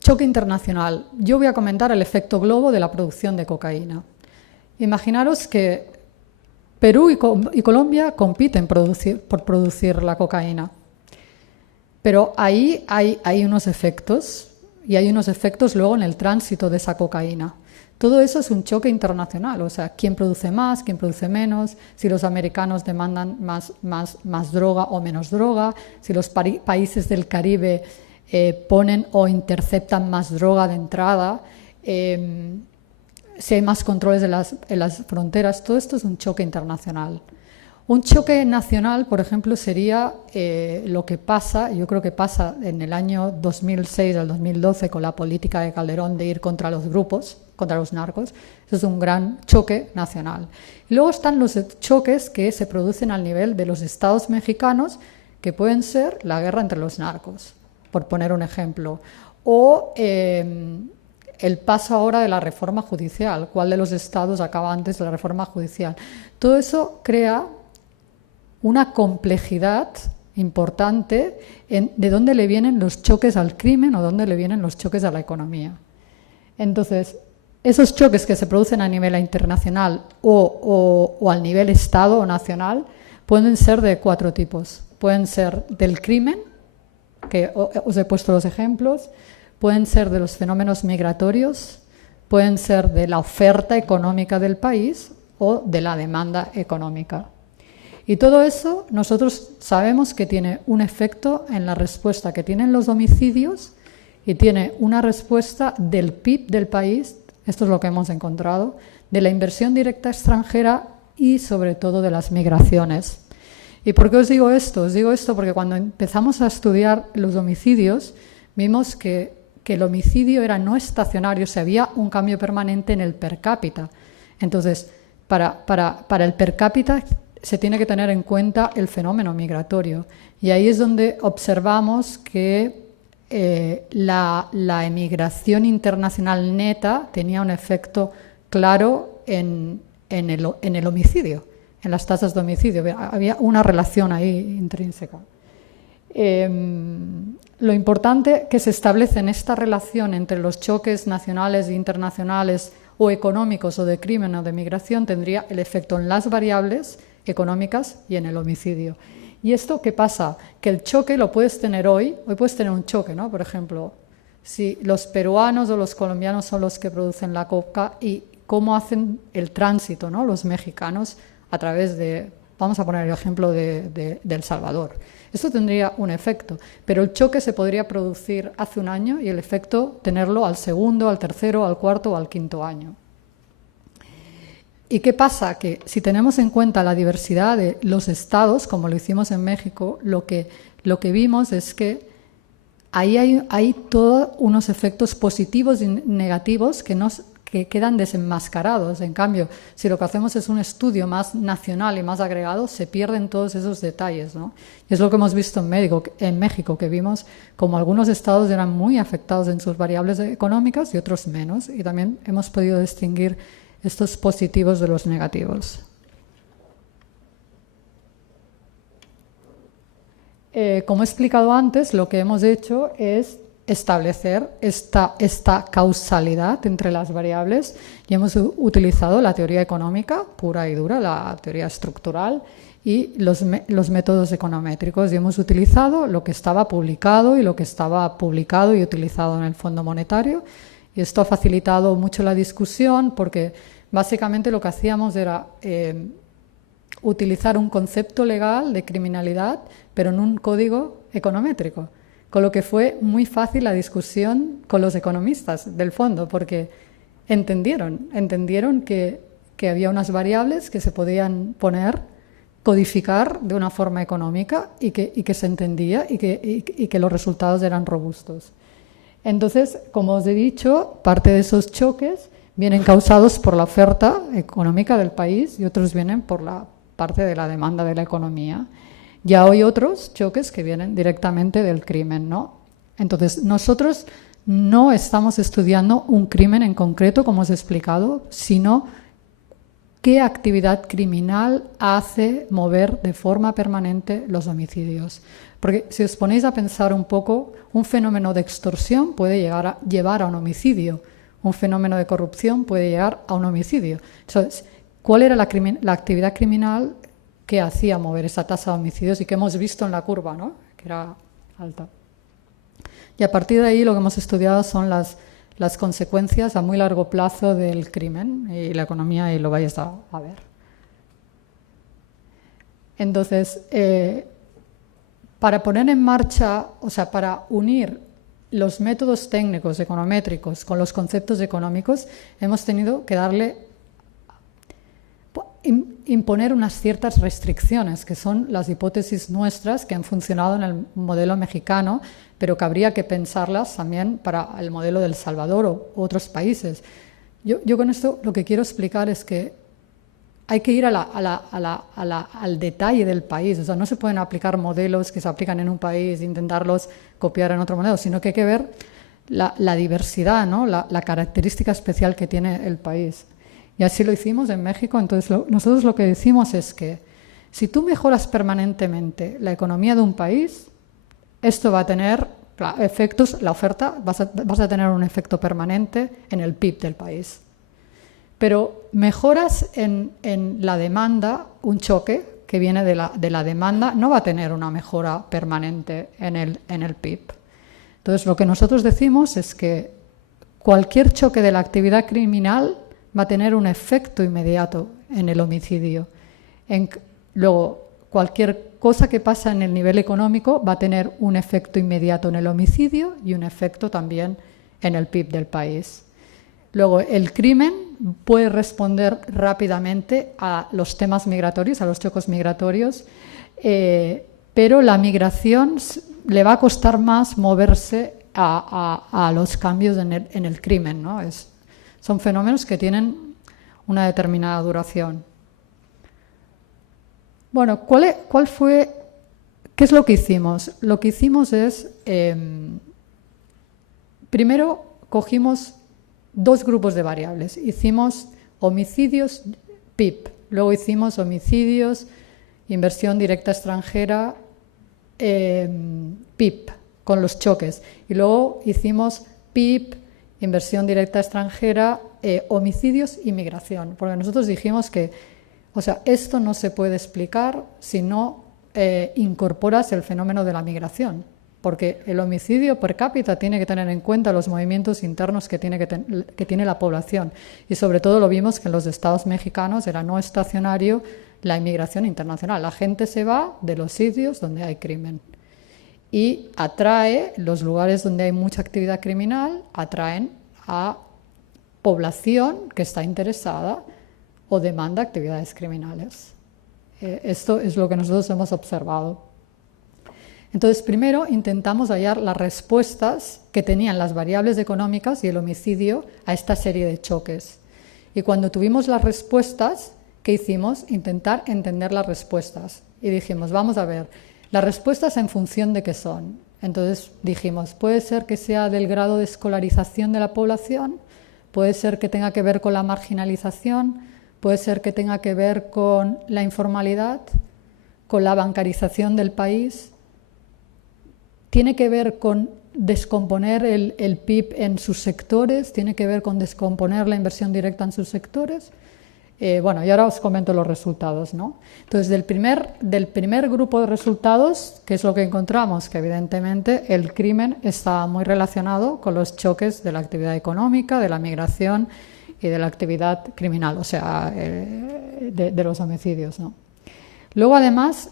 choque internacional. Yo voy a comentar el efecto globo de la producción de cocaína. Imaginaros que Perú y Colombia compiten por producir la cocaína. Pero ahí hay unos efectos, y hay unos efectos luego en el tránsito de esa cocaína. Todo eso es un choque internacional, o sea, quién produce más, quién produce menos, si los americanos demandan más droga o menos droga, si los países del Caribe ponen o interceptan más droga de entrada, si hay más controles en las fronteras. Todo esto es un choque internacional. Un choque nacional, por ejemplo, sería lo que pasa, yo creo que pasa en el año 2006 al 2012 con la política de Calderón de ir contra los grupos, contra los narcos. Eso es un gran choque nacional. Y luego están los choques que se producen al nivel de los estados mexicanos, que pueden ser la guerra entre los narcos, por poner un ejemplo, o el paso ahora de la reforma judicial, cuál de los estados acaba antes de la reforma judicial. Todo eso crea una complejidad importante de dónde le vienen los choques al crimen o dónde le vienen los choques a la economía. Entonces, esos choques que se producen a nivel internacional o al nivel estado o nacional pueden ser de cuatro tipos. Pueden ser del crimen, que os he puesto los ejemplos, pueden ser de los fenómenos migratorios, pueden ser de la oferta económica del país o de la demanda económica. Y todo eso nosotros sabemos que tiene un efecto en la respuesta que tienen los homicidios y tiene una respuesta del PIB del país, esto es lo que hemos encontrado, de la inversión directa extranjera y sobre todo de las migraciones. ¿Y por qué os digo esto? Os digo esto porque cuando empezamos a estudiar los homicidios vimos que el homicidio era no estacionario, o sea, había un cambio permanente en el per cápita. Entonces, para el per cápita se tiene que tener en cuenta el fenómeno migratorio. Y ahí es donde observamos que la emigración internacional neta tenía un efecto claro en el homicidio, en las tasas de homicidio. Había una relación ahí intrínseca. Lo importante que se establece en esta relación entre los choques nacionales e internacionales o económicos o de crimen o de migración tendría el efecto en las variables económicas y en el homicidio. ¿Y esto qué pasa? Que el choque lo puedes tener hoy puedes tener un choque, ¿no? Por ejemplo, si los peruanos o los colombianos son los que producen la coca y cómo hacen el tránsito, ¿no? Los mexicanos a través de, vamos a poner el ejemplo de El Salvador. Esto tendría un efecto, pero el choque se podría producir hace un año y el efecto tenerlo al segundo, al tercero, al cuarto o al quinto año. ¿Y qué pasa? Que si tenemos en cuenta la diversidad de los estados, como lo hicimos en México, lo que vimos es que ahí hay todos unos efectos positivos y negativos que quedan desenmascarados. En cambio, si lo que hacemos es un estudio más nacional y más agregado, se pierden todos esos detalles, ¿no? Y es lo que hemos visto en México, que vimos como algunos estados eran muy afectados en sus variables económicas y otros menos, y también hemos podido distinguir estos positivos de los negativos. Como he explicado antes, lo que hemos hecho es establecer esta causalidad entre las variables y hemos utilizado la teoría económica pura y dura, la teoría estructural y los métodos econométricos, y hemos utilizado lo que estaba publicado y lo que estaba publicado y utilizado en el Fondo Monetario, y esto ha facilitado mucho la discusión porque básicamente lo que hacíamos era utilizar un concepto legal de criminalidad pero en un código econométrico, con lo que fue muy fácil la discusión con los economistas del fondo, porque entendieron que había unas variables que se podían codificar de una forma económica y que se entendía y que los resultados eran robustos. Entonces, como os he dicho, parte de esos choques vienen causados por la oferta económica del país y otros vienen por la parte de la demanda de la economía. Ya hay otros choques que vienen directamente del crimen, ¿no? Entonces, nosotros no estamos estudiando un crimen en concreto, como os he explicado, sino qué actividad criminal hace mover de forma permanente los homicidios. Porque si os ponéis a pensar un poco, un fenómeno de extorsión puede llevar a un homicidio, un fenómeno de corrupción puede llegar a un homicidio. Entonces, ¿cuál era la actividad criminal que hacía mover esa tasa de homicidios y que hemos visto en la curva, ¿no? Que era alta? Y a partir de ahí lo que hemos estudiado son las consecuencias a muy largo plazo del crimen y la economía, y lo vais a ver. Entonces, para poner en marcha, o sea, para unir los métodos técnicos econométricos con los conceptos económicos, hemos tenido que imponer unas ciertas restricciones, que son las hipótesis nuestras que han funcionado en el modelo mexicano, pero que habría que pensarlas también para el modelo de El Salvador o otros países. Yo con esto lo que quiero explicar es que hay que ir al detalle del país. O sea, no se pueden aplicar modelos que se aplican en un país e intentarlos copiar en otro modelo, sino que hay que ver la diversidad, ¿no? la característica especial que tiene el país. Y así lo hicimos en México. Entonces, nosotros lo que decimos es que si tú mejoras permanentemente la economía de un país, esto va a tener efectos, la oferta, vas a tener un efecto permanente en el PIB del país. Pero mejoras en la demanda, un choque que viene de la demanda, no va a tener una mejora permanente en el PIB. Entonces, lo que nosotros decimos es que cualquier choque de la actividad criminal va a tener un efecto inmediato en el homicidio. Luego, cualquier cosa que pasa en el nivel económico va a tener un efecto inmediato en el homicidio y un efecto también en el PIB del país. Luego, el crimen puede responder rápidamente a los temas migratorios, a los choques migratorios, pero la migración le va a costar más moverse a los cambios en el crimen, ¿no? Son fenómenos que tienen una determinada duración. Bueno, ¿qué es lo que hicimos? Lo que hicimos es, primero cogimos dos grupos de variables. Hicimos homicidios, PIB. Luego hicimos homicidios, inversión directa extranjera, PIB, con los choques. Y luego hicimos PIB, inversión directa extranjera, homicidios y migración. Porque nosotros dijimos que, o sea, esto no se puede explicar si no incorporas el fenómeno de la migración. Porque el homicidio per cápita tiene que tener en cuenta los movimientos internos que tiene la población. Y sobre todo lo vimos que en los estados mexicanos era no estacionario la inmigración internacional. La gente se va de los sitios donde hay crimen. Y atrae, los lugares donde hay mucha actividad criminal, atraen a población que está interesada o demanda actividades criminales. Esto es lo que nosotros hemos observado. Entonces, primero intentamos hallar las respuestas que tenían las variables económicas y el homicidio a esta serie de choques. Y cuando tuvimos las respuestas, ¿qué hicimos? Intentar entender las respuestas. Y dijimos, vamos a ver, las respuestas en función de qué son. Entonces dijimos, puede ser que sea del grado de escolarización de la población, puede ser que tenga que ver con la marginalización, puede ser que tenga que ver con la informalidad, con la bancarización del país. Tiene que ver con descomponer el PIB en sus sectores, tiene que ver con descomponer la inversión directa en sus sectores. Bueno, y ahora os comento los resultados, ¿no? Entonces, del primer grupo de resultados, ¿qué es lo que encontramos? Que evidentemente el crimen está muy relacionado con los choques de la actividad económica, de la migración y de la actividad criminal, o sea, de los homicidios, ¿no? Luego, además,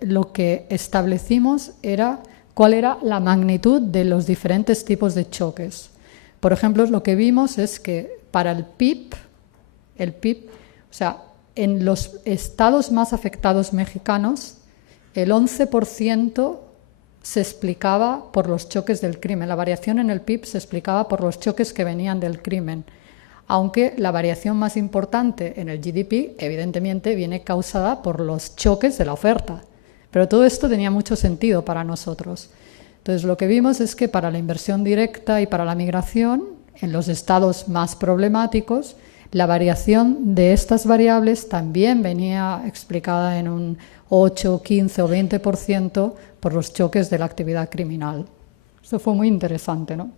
lo que establecimos era cuál era la magnitud de los diferentes tipos de choques. Por ejemplo, lo que vimos es que para el PIB, o sea, en los estados más afectados mexicanos, el 11% se explicaba por los choques del crimen. La variación en el PIB se explicaba por los choques que venían del crimen, aunque la variación más importante en el GDP, evidentemente, viene causada por los choques de la oferta. Pero todo esto tenía mucho sentido para nosotros. Entonces, lo que vimos es que para la inversión directa y para la migración, en los estados más problemáticos, la variación de estas variables también venía explicada en un 8, 15 o 20% por los choques de la actividad criminal. Esto fue muy interesante, ¿no?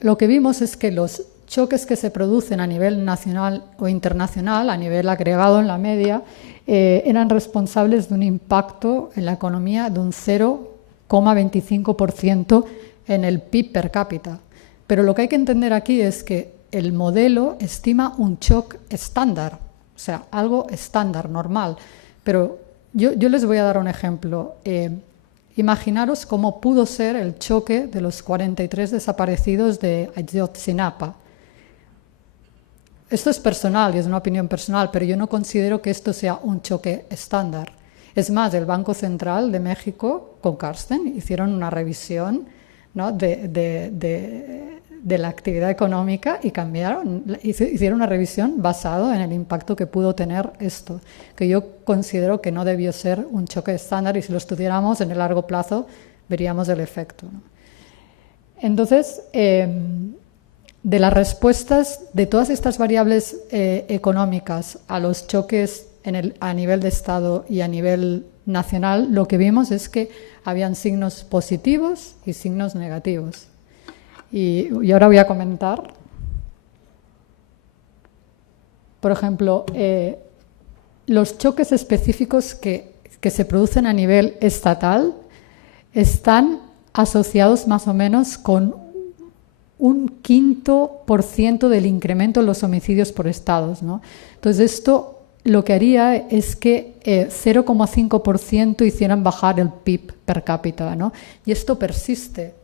Lo que vimos es que los choques que se producen a nivel nacional o internacional, a nivel agregado en la media, eran responsables de un impacto en la economía de un 0,25% en el PIB per cápita. Pero lo que hay que entender aquí es que el modelo estima un shock estándar, o sea, algo estándar, normal. Pero yo les voy a dar un ejemplo. Imaginaros cómo pudo ser el choque de los 43 desaparecidos de Ayotzinapa. Esto es personal y es una opinión personal, pero yo no considero que esto sea un choque estándar. Es más, el Banco Central de México, con Carsten, hicieron una revisión, ¿no?, de la actividad económica y hicieron una revisión basada en el impacto que pudo tener esto, que yo considero que no debió ser un choque estándar y si lo estudiáramos en el largo plazo veríamos el efecto, ¿no? Entonces, de las respuestas de todas estas variables económicas a los choques a nivel de Estado y a nivel nacional, lo que vimos es que habían signos positivos y signos negativos. Y ahora voy a comentar. Por ejemplo, los choques específicos que se producen a nivel estatal están asociados más o menos con un 5% del incremento en los homicidios por estados, ¿no? Entonces esto lo que haría es que 0,5% hicieran bajar el PIB per cápita, ¿no? Y esto persiste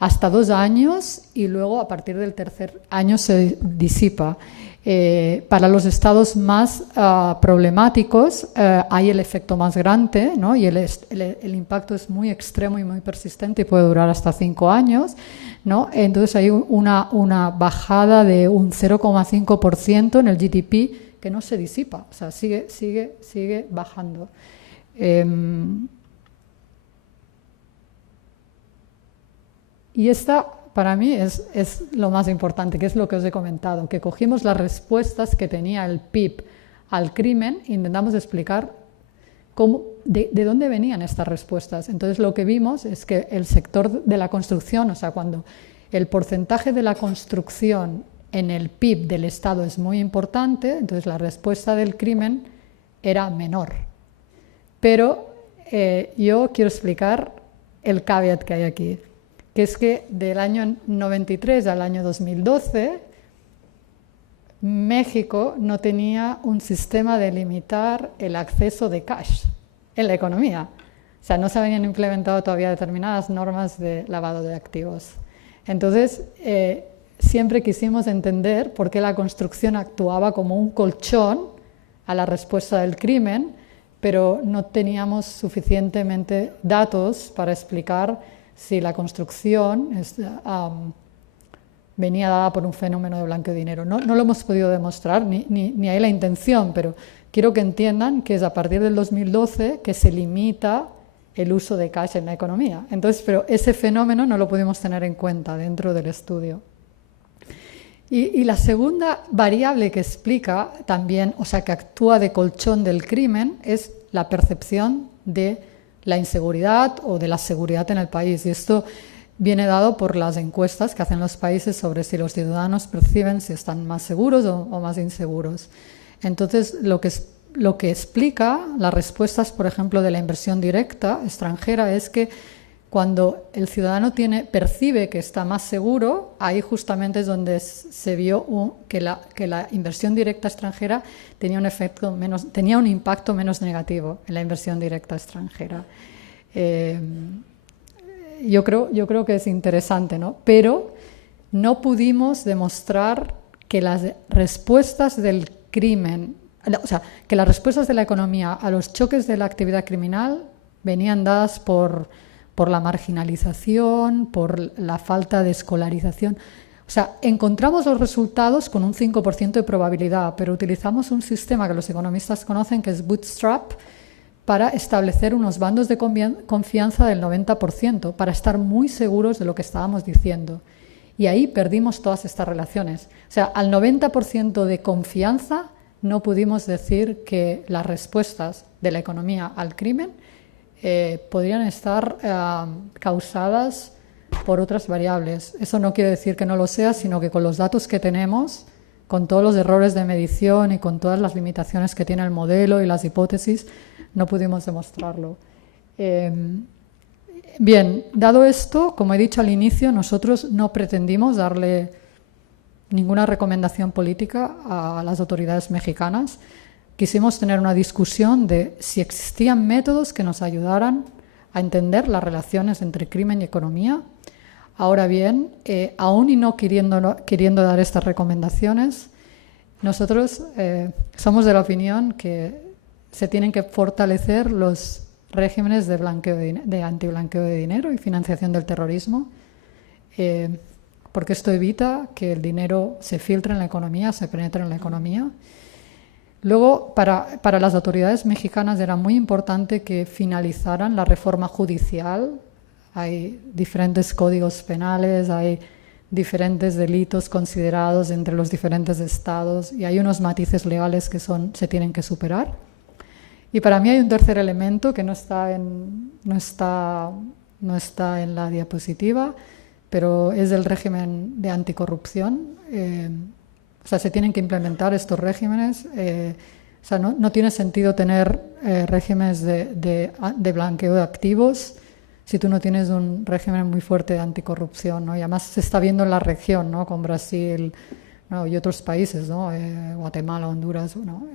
hasta 2 años y luego a partir del tercer año se disipa. Para los estados más problemáticos hay el efecto más grande, ¿no? Y el impacto es muy extremo y muy persistente y puede durar hasta 5 años, ¿no? Entonces hay una bajada de un 0,5% en el GDP que no se disipa, o sea, sigue bajando. Y esta, para mí, es lo más importante, que es lo que os he comentado, que cogimos las respuestas que tenía el PIB al crimen e intentamos explicar de dónde venían estas respuestas. Entonces, lo que vimos es que el sector de la construcción, o sea, cuando el porcentaje de la construcción en el PIB del Estado es muy importante, entonces la respuesta del crimen era menor. Pero yo quiero explicar el caveat que hay aquí, que es que del año 93 al año 2012, México no tenía un sistema de limitar el acceso de cash en la economía. O sea, no se habían implementado todavía determinadas normas de lavado de activos. Entonces, siempre quisimos entender por qué la construcción actuaba como un colchón a la respuesta del crimen, pero no teníamos suficientemente datos para explicar si la construcción venía dada por un fenómeno de blanqueo de dinero. No lo hemos podido demostrar, ni hay la intención, pero quiero que entiendan que es a partir del 2012 que se limita el uso de cash en la economía. Entonces, pero ese fenómeno no lo pudimos tener en cuenta dentro del estudio. Y la segunda variable que explica también, o sea, que actúa de colchón del crimen, es la percepción de la inseguridad o de la seguridad en el país. Y esto viene dado por las encuestas que hacen los países sobre si los ciudadanos perciben si están más seguros o más inseguros. Entonces, lo que explica las respuestas, por ejemplo, de la inversión directa extranjera es que cuando el ciudadano percibe que está más seguro, ahí justamente es donde se vio que la inversión directa extranjera tenía un impacto menos negativo en la inversión directa extranjera. Yo creo que es interesante, ¿no? Pero no pudimos demostrar que las respuestas del crimen, o sea, que las respuestas de la economía a los choques de la actividad criminal venían dadas por la marginalización, por la falta de escolarización. O sea, encontramos los resultados con un 5% de probabilidad, pero utilizamos un sistema que los economistas conocen que es Bootstrap para establecer unos bandos de confianza del 90%, para estar muy seguros de lo que estábamos diciendo. Y ahí perdimos todas estas relaciones. O sea, al 90% de confianza no pudimos decir que las respuestas de la economía al crimen podrían estar causadas por otras variables. Eso no quiere decir que no lo sea, sino que con los datos que tenemos, con todos los errores de medición y con todas las limitaciones que tiene el modelo y las hipótesis, no pudimos demostrarlo. Bien, dado esto, como he dicho al inicio, nosotros no pretendimos darle ninguna recomendación política a las autoridades mexicanas. Quisimos tener una discusión de si existían métodos que nos ayudaran a entender las relaciones entre crimen y economía. Ahora bien, aún y no queriendo dar estas recomendaciones, nosotros somos de la opinión que se tienen que fortalecer los regímenes de antiblanqueo de dinero y financiación del terrorismo, porque esto evita que el dinero se filtre en la economía, se penetre en la economía. Luego, para las autoridades mexicanas era muy importante que finalizaran la reforma judicial. Hay diferentes códigos penales, hay diferentes delitos considerados entre los diferentes estados y hay unos matices legales que se tienen que superar. Y para mí hay un tercer elemento que no está en la diapositiva, pero es el régimen de anticorrupción. O sea, se tienen que implementar estos regímenes. O sea, no tiene sentido tener regímenes de blanqueo de activos si tú no tienes un régimen muy fuerte de anticorrupción, ¿no? Y además se está viendo en la región, ¿no? Con Brasil, ¿no? Y otros países, ¿no? Guatemala, Honduras, ¿no?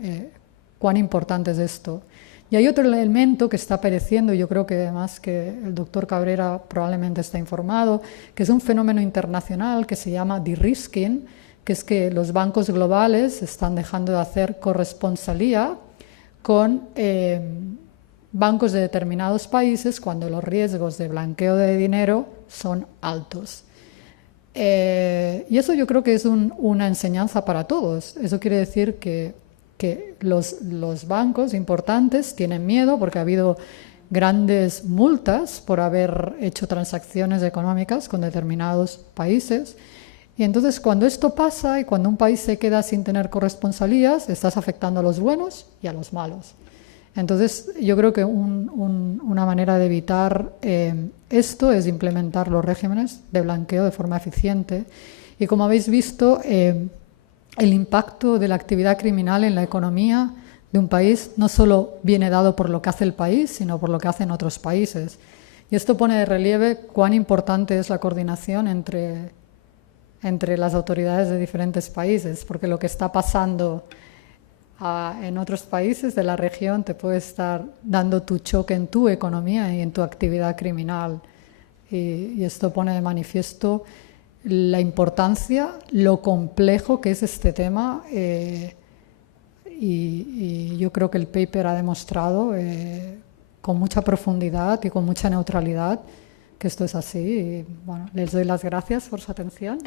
Cuán importante es esto. Y hay otro elemento que está apareciendo, y yo creo que además que el doctor Cabrera probablemente está informado, que es un fenómeno internacional que se llama de-risking, que es que los bancos globales están dejando de hacer corresponsalía con bancos de determinados países cuando los riesgos de blanqueo de dinero son altos. Y eso yo creo que es una enseñanza para todos. Eso quiere decir que los bancos importantes tienen miedo porque ha habido grandes multas por haber hecho transacciones económicas con determinados países. Y entonces cuando esto pasa y cuando un país se queda sin tener corresponsalías, estás afectando a los buenos y a los malos. Entonces yo creo que una manera de evitar esto es implementar los regímenes de blanqueo de forma eficiente. Y como habéis visto, el impacto de la actividad criminal en la economía de un país no solo viene dado por lo que hace el país, sino por lo que hacen otros países. Y esto pone de relieve cuán importante es la coordinación entre las autoridades de diferentes países, porque lo que está pasando en otros países de la región te puede estar dando tu choque en tu economía y en tu actividad criminal. Y esto pone de manifiesto la importancia, lo complejo que es este tema, y yo creo que el paper ha demostrado con mucha profundidad y con mucha neutralidad que esto es así. Y, bueno, les doy las gracias por su atención.